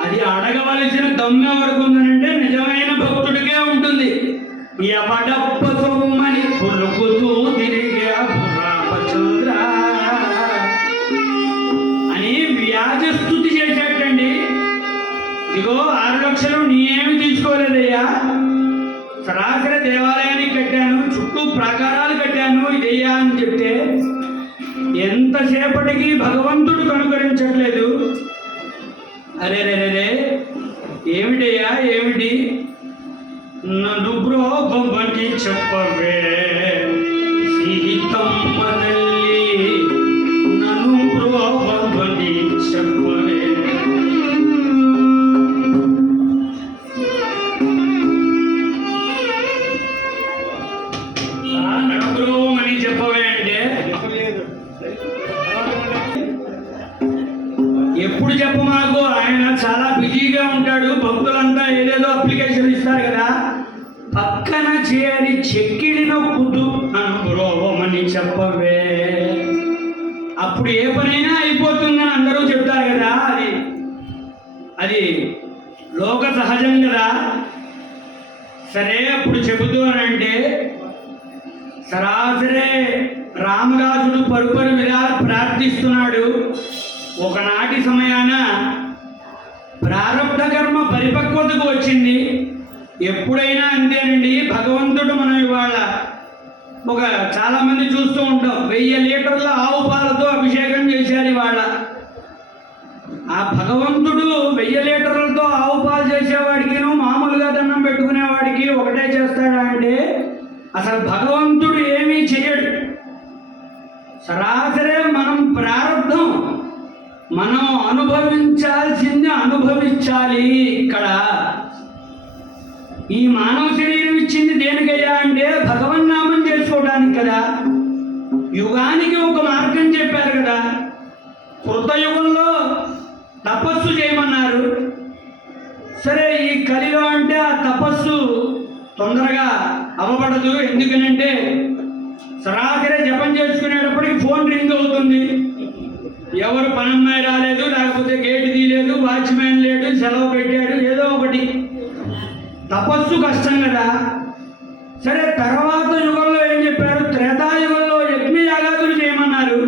అది అడగవలసిన దమ్మె వరకు ఉందనంటే నిజమైన భక్తుడికే ఉంటుంది. ఎవడప్ప సొమ్మని కొలుకుతూ తిరిగే రామచంద్ర అని వ్యాజస్తుతి చేసేటండి. ఇగో 6 లక్షలు నేనేమి తీసుకోలేదయ్యా, సరాసరి దేవాలయానికి కట్టాను, చుట్టూ ప్రాకారాలు కట్టాను, ఇదయ్యా అని చెప్తే ఎంతసేపటికి భగవంతుడు కనుకరించట్లేదు. అరే రే రే ఏమిటయ్యా ఏమిటి? నన్ను బ్రోబొమ్మని చెప్పవే సీతమ్మ తల్లి, నన్ను బ్రోబొమ్మని చెప్పవే. నడుబ్రోమని చెప్పవే అంటే ఎప్పుడు చెప్ప మాకు? ఆయన చాలా బిజీగా ఉంటాడు, భక్తులంతా ఏదేదో అప్లికేషన్ ఇస్తారు కదా, పక్కన చేరి చెక్కిడి నొక్కుతూ అనుభవమని చెప్పవే. అప్పుడు ఏ పనైనా అయిపోతుందని అందరూ చెప్తారు కదా, అది లోక సహజం కదా. సరే అప్పుడు చెబుతూ అనంటే సరాసరే రామదాసుడు పరుపరు విధాల ప్రార్థిస్తున్నాడు. ఒకనాటి సమయాన ప్రారబ్ధ కర్మ పరిపక్వతకు వచ్చింది. ఎప్పుడైనా అంతేనండి, భగవంతుడు మనం ఇవాళ చాలామంది చూస్తూ ఉంటాం, 1000 లీటర్ల ఆవు పాలతో అభిషేకం చేశారు ఇవాళ. ఆ భగవంతుడు 1000 లీటర్లతో ఆవు పాలు చేసేవాడికి మామూలుగా దండం పెట్టుకునేవాడికి ఒకటే చేస్తాడా అంటే అసలు భగవంతుడు ఏమీ చేయడు. సరాసరే మనం ప్రారంభం మనం అనుభవించాల్సింది అనుభవించాలి. ఇక్కడ ఈ మానవ శరీరం ఇచ్చింది దేనికయ్యా అంటే భగవన్నామం చేసుకోవడానికి కదా. యుగానికి ఒక మార్గం చెప్పారు కదా. కృతయుగంలో తపస్సు చేయమన్నారు. సరే ఈ కలిలో అంటే ఆ తపస్సు తొందరగా అవ్వబడదు. ఎందుకనంటే సరాసరి జపం చేసుకునేటప్పటికి ఫోన్ రింగ్ అవుతుంది. ఎవరు పనమ్మాయి రాలేదు, లేకపోతే గేటు తీయలేదు, వాచ్మ్యాన్ లేడు, సెలవు పెట్టాడు, ఏదో ఒకటి. తపస్సు కష్టం కదా. సరే తర్వాత యుగంలో ఏం చెప్పారు? త్రేతాయుగంలో యజ్ఞయాగాదులు చేయమన్నారు.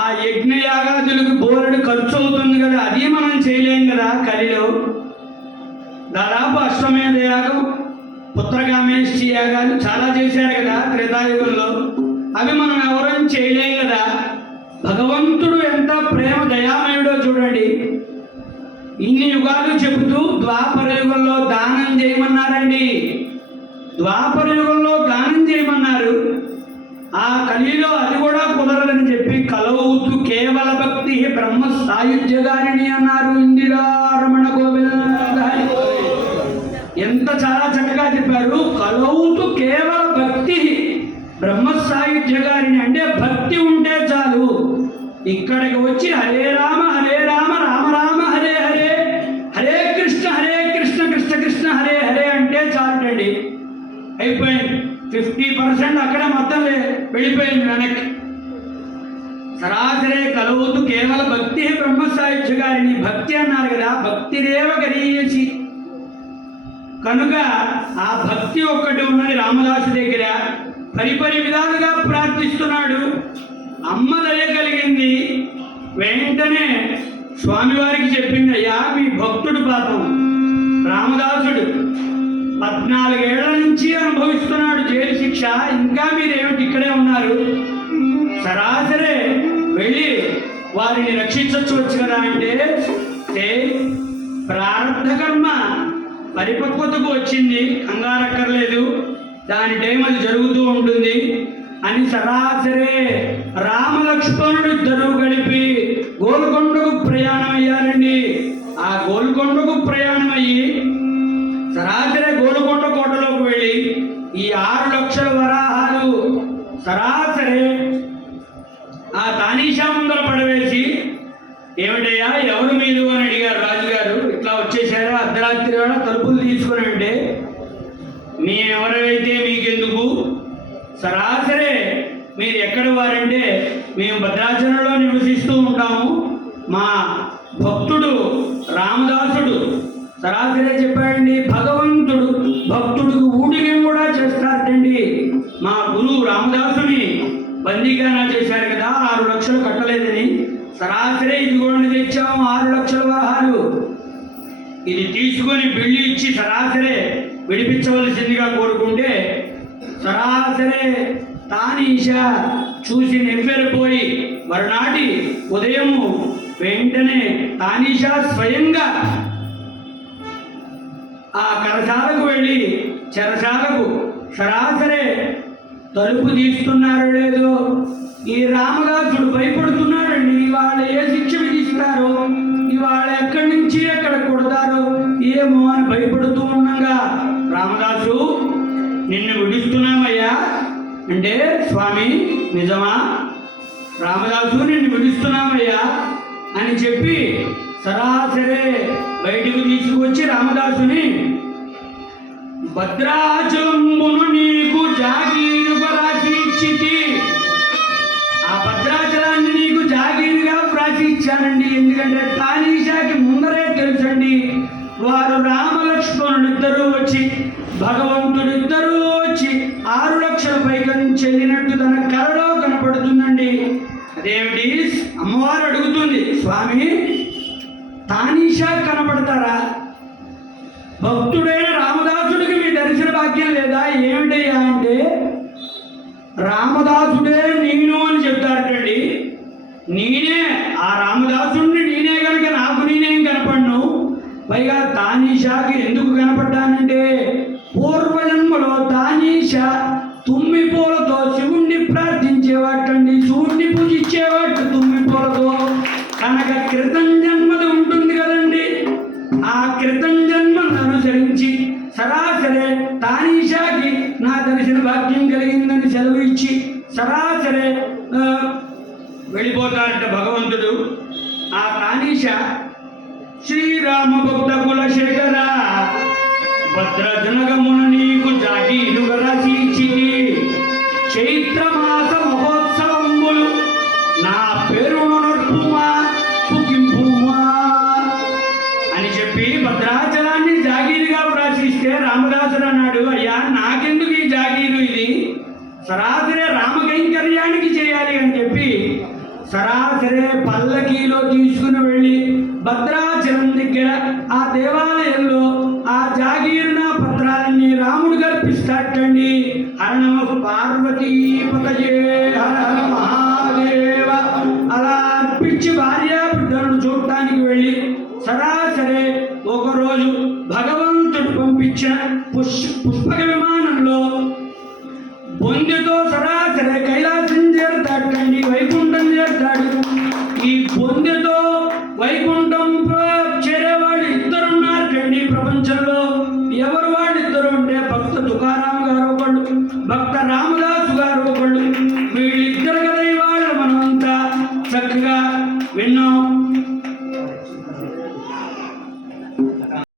ఆ యజ్ఞయాగాదులకు బోలెడు ఖర్చు అవుతుంది కదా, అది మనం చేయలేం కదా. కలిలో దాదాపు అశ్వమేధ యాగం, పుత్రకామేష్టి యాగాలు చాలా చేశారు కదా త్రేతాయుగంలో. అవి మనం ఎవరం చేయలేం కదా. భగవంతుడు ఎంత ప్రేమ దయామయుడో చూడండి. ఇన్ని యుగాలు చెబుతూ ద్వాపర యుగంలో దానం చేయమన్నారండి. ద్వాపర యుగంలో దానం చేయమన్నారు. ఆ కలిలో అది కూడా కుదరదని చెప్పి కలవుతూ కేవల భక్తి బ్రహ్మ సాయుధ్యగారిణి అన్నారు. ఇందిరారమణ గోవింద ఎంత చాలా చక్కగా చెప్పారు. కలవుతూ కేవల భక్తి బ్రహ్మ సాయుధ్యగారిణి అంటే భక్తి ఉంటే చాలు. ఇక్కడికి వచ్చి హరే రామ రామ రామ హరే హరే, హరే కృష్ణ కృష్ణ కృష్ణ హరే హరే అంటే చాలండి. అయిపోయింది. 50% అక్కడే మొత్తం వెళ్ళిపోయింది వెనక్కి. సరాసరే కలవుతూ కేవల భక్తి బ్రహ్మసాయుధ్య గారిని భక్తి అన్నారు కదా, భక్తిరేవ గరీయసి. కనుక ఆ భక్తి ఒక్కటి ఉన్నది రామదాసు దగ్గర. పరిపరి విధాలుగా ప్రార్థిస్తున్నాడు. అమ్మ దయ కలిగింది. వెంటనే స్వామివారికి చెప్పింది, అయ్యా మీ భక్తుడు పాపం రామదాసుడు 14 ఏళ్ల నుంచి అనుభవిస్తున్నాడు జైలు శిక్ష, ఇంకా మీరేమిటి ఇక్కడే ఉన్నారు? సరాసరే వెళ్ళి వారిని రక్షించవచ్చు కదా అంటే, ప్రారంభ కర్మ పరిపక్వతకు వచ్చింది, కంగారక్కర్లేదు, దాని టైం అది జరుగుతూ ఉంటుంది అని సరాసరే రామలక్ష్మణుడు ఇద్దరు గడిపి గోల్కొండకు ప్రయాణం అయ్యారండి. ఆ గోల్కొండకు ప్రయాణం అయ్యి సరాసరి గోల్కొండ కోటలోకి వెళ్ళి ఈ 6 లక్షల వరాహాలు సరాసరి ఆ తానీషా ముందర పడవేసి, ఏమిటయ్యా ఎవరు మీరు అని అడిగారు రాజుగారు. ఇట్లా వచ్చేసారా అర్ధరాత్రి వేళ తలుపులు తీసుకుని అంటే, మేమెవరైతే మీకెందుకు, సరాసరే మీరు ఎక్కడ వారంటే మేము భద్రాచలంలో నివసిస్తూ ఉంటాము, మా భక్తుడు రామదాసుడు. సరాసరే చెప్పాడండి, భగవంతుడు భక్తుడికి ఊడిగం కూడా చేస్తారండి. మా గురువు రామదాసుని బందీగానా చేశారు కదా, 6 లక్షలు కట్టలేదని. సరాసరే ఇదిగోండి తెచ్చాము 6 లక్షల వరాహాలు, ఇది తీసుకొని బిల్లు ఇచ్చి సరాసరే విడిపించవలసిందిగా కోరుకుంటే, సరాసరే తానీషా చూసి నెవ్వెరపోయి మరునాటి ఉదయము వెంటనే తానీషా స్వయంగా ఆ కరశాలకు వెళ్ళి చెరశాలకు సరాసరే తలుపు తీస్తున్నారో లేదో ఈ రామదాసుడు భయపడుతున్నాడండి. ఇవాళ ఏ శిక్ష విధిస్తారో, ఇవాళ ఎక్కడి నుంచి ఎక్కడ కొడతారో ఏమో అని భయపడుతూ ఉండగా, రామదాసు నిన్ను విడుస్తున్నామయ్యా అంటే, స్వామి నిజమా? రామదాసు నిన్ను విడుస్తున్నామయ్యా అని చెప్పి సరాసరే బయటకు తీసుకువచ్చి రామదాసుని, భద్రాచలంబును నీకు జాగీరుగా రాసి ఇచ్చితి, ఆ భద్రాచలాన్ని నీకు జాగీరుగా రాసి ఇచ్చానండి. ఎందుకంటే తానీషాకి ముందరే తెలుసండి, వారు రామలక్ష్మణుడిద్దరూ వచ్చి భగవంతుడిద్దరూ వచ్చి 6 లక్షల పైకం చెల్లినట్టు తన కలలో కనపడుతుందండి. అదేమిటి అమ్మవారు అడుగుతుంది, స్వామి తానీషా కనపడతారా? భక్తుడైన రామదాసుడికి మీ దర్శన భాగ్యం లేదా ఏమిటయ్యా అంటే, రామదాసుడే నేను అని చెప్తారటండి. నేనే ఆ రామదాసుడిని, నేనే కనుక నాకు నేనేం కనపడ్ను. పైగా తానీషాకి ఎందుకు కనపడ్డానంటే, పూర్వజన్మలో తానీషా తుమ్మి పూలతో శివుణ్ణి ప్రార్థించేవాటండి, శివుణ్ణి పూజించేవాడు తుమ్మి పూలతో. కనుక క్రితం జన్మది ఉంటుంది కదండి, ఆ క్రితం జన్మను అనుసరించి సరాసరే తానీషాకి నా దర్శన భాగ్యం కలిగిందని సెలవు ఇచ్చి సరాసరే వెళ్ళిపోతారట భగవంతుడు. ఆ తానీషా శ్రీరామ భక్త కులశేఖర భద్రజనగమున నీకు జాగీరుగా రాసి ఇచ్చితి, చైత్రమాస మహోత్సవములు నా పేరును నర్పుమా పుకింపుమా అని చెప్పి భద్రాచలాన్ని జాగీరుగా రాసిస్తే, రామదాసుడు అన్నాడు, అయ్యా నాకెందుకు ఈ జాగీరు, ఇది సరాసరే రామకైంకర్యానికి చేయాలి అని చెప్పి సరాసరే పల్లకీలో తీసుకుని వెళ్ళి భద్రాచలం దగ్గర ఆ దేవాలయంలో ఆ జాగీరున పత్రాలన్నీ రాముడు కల్పిస్తాటండి. హర నమః పార్వతీపతయే హర హర మహాదేవ అలా అర్పించి భార్యా బిడ్డలను చూడటానికి వెళ్ళి సరాసరే ఒకరోజు భగవంతుడు పంపించిన పుష్పక విమానం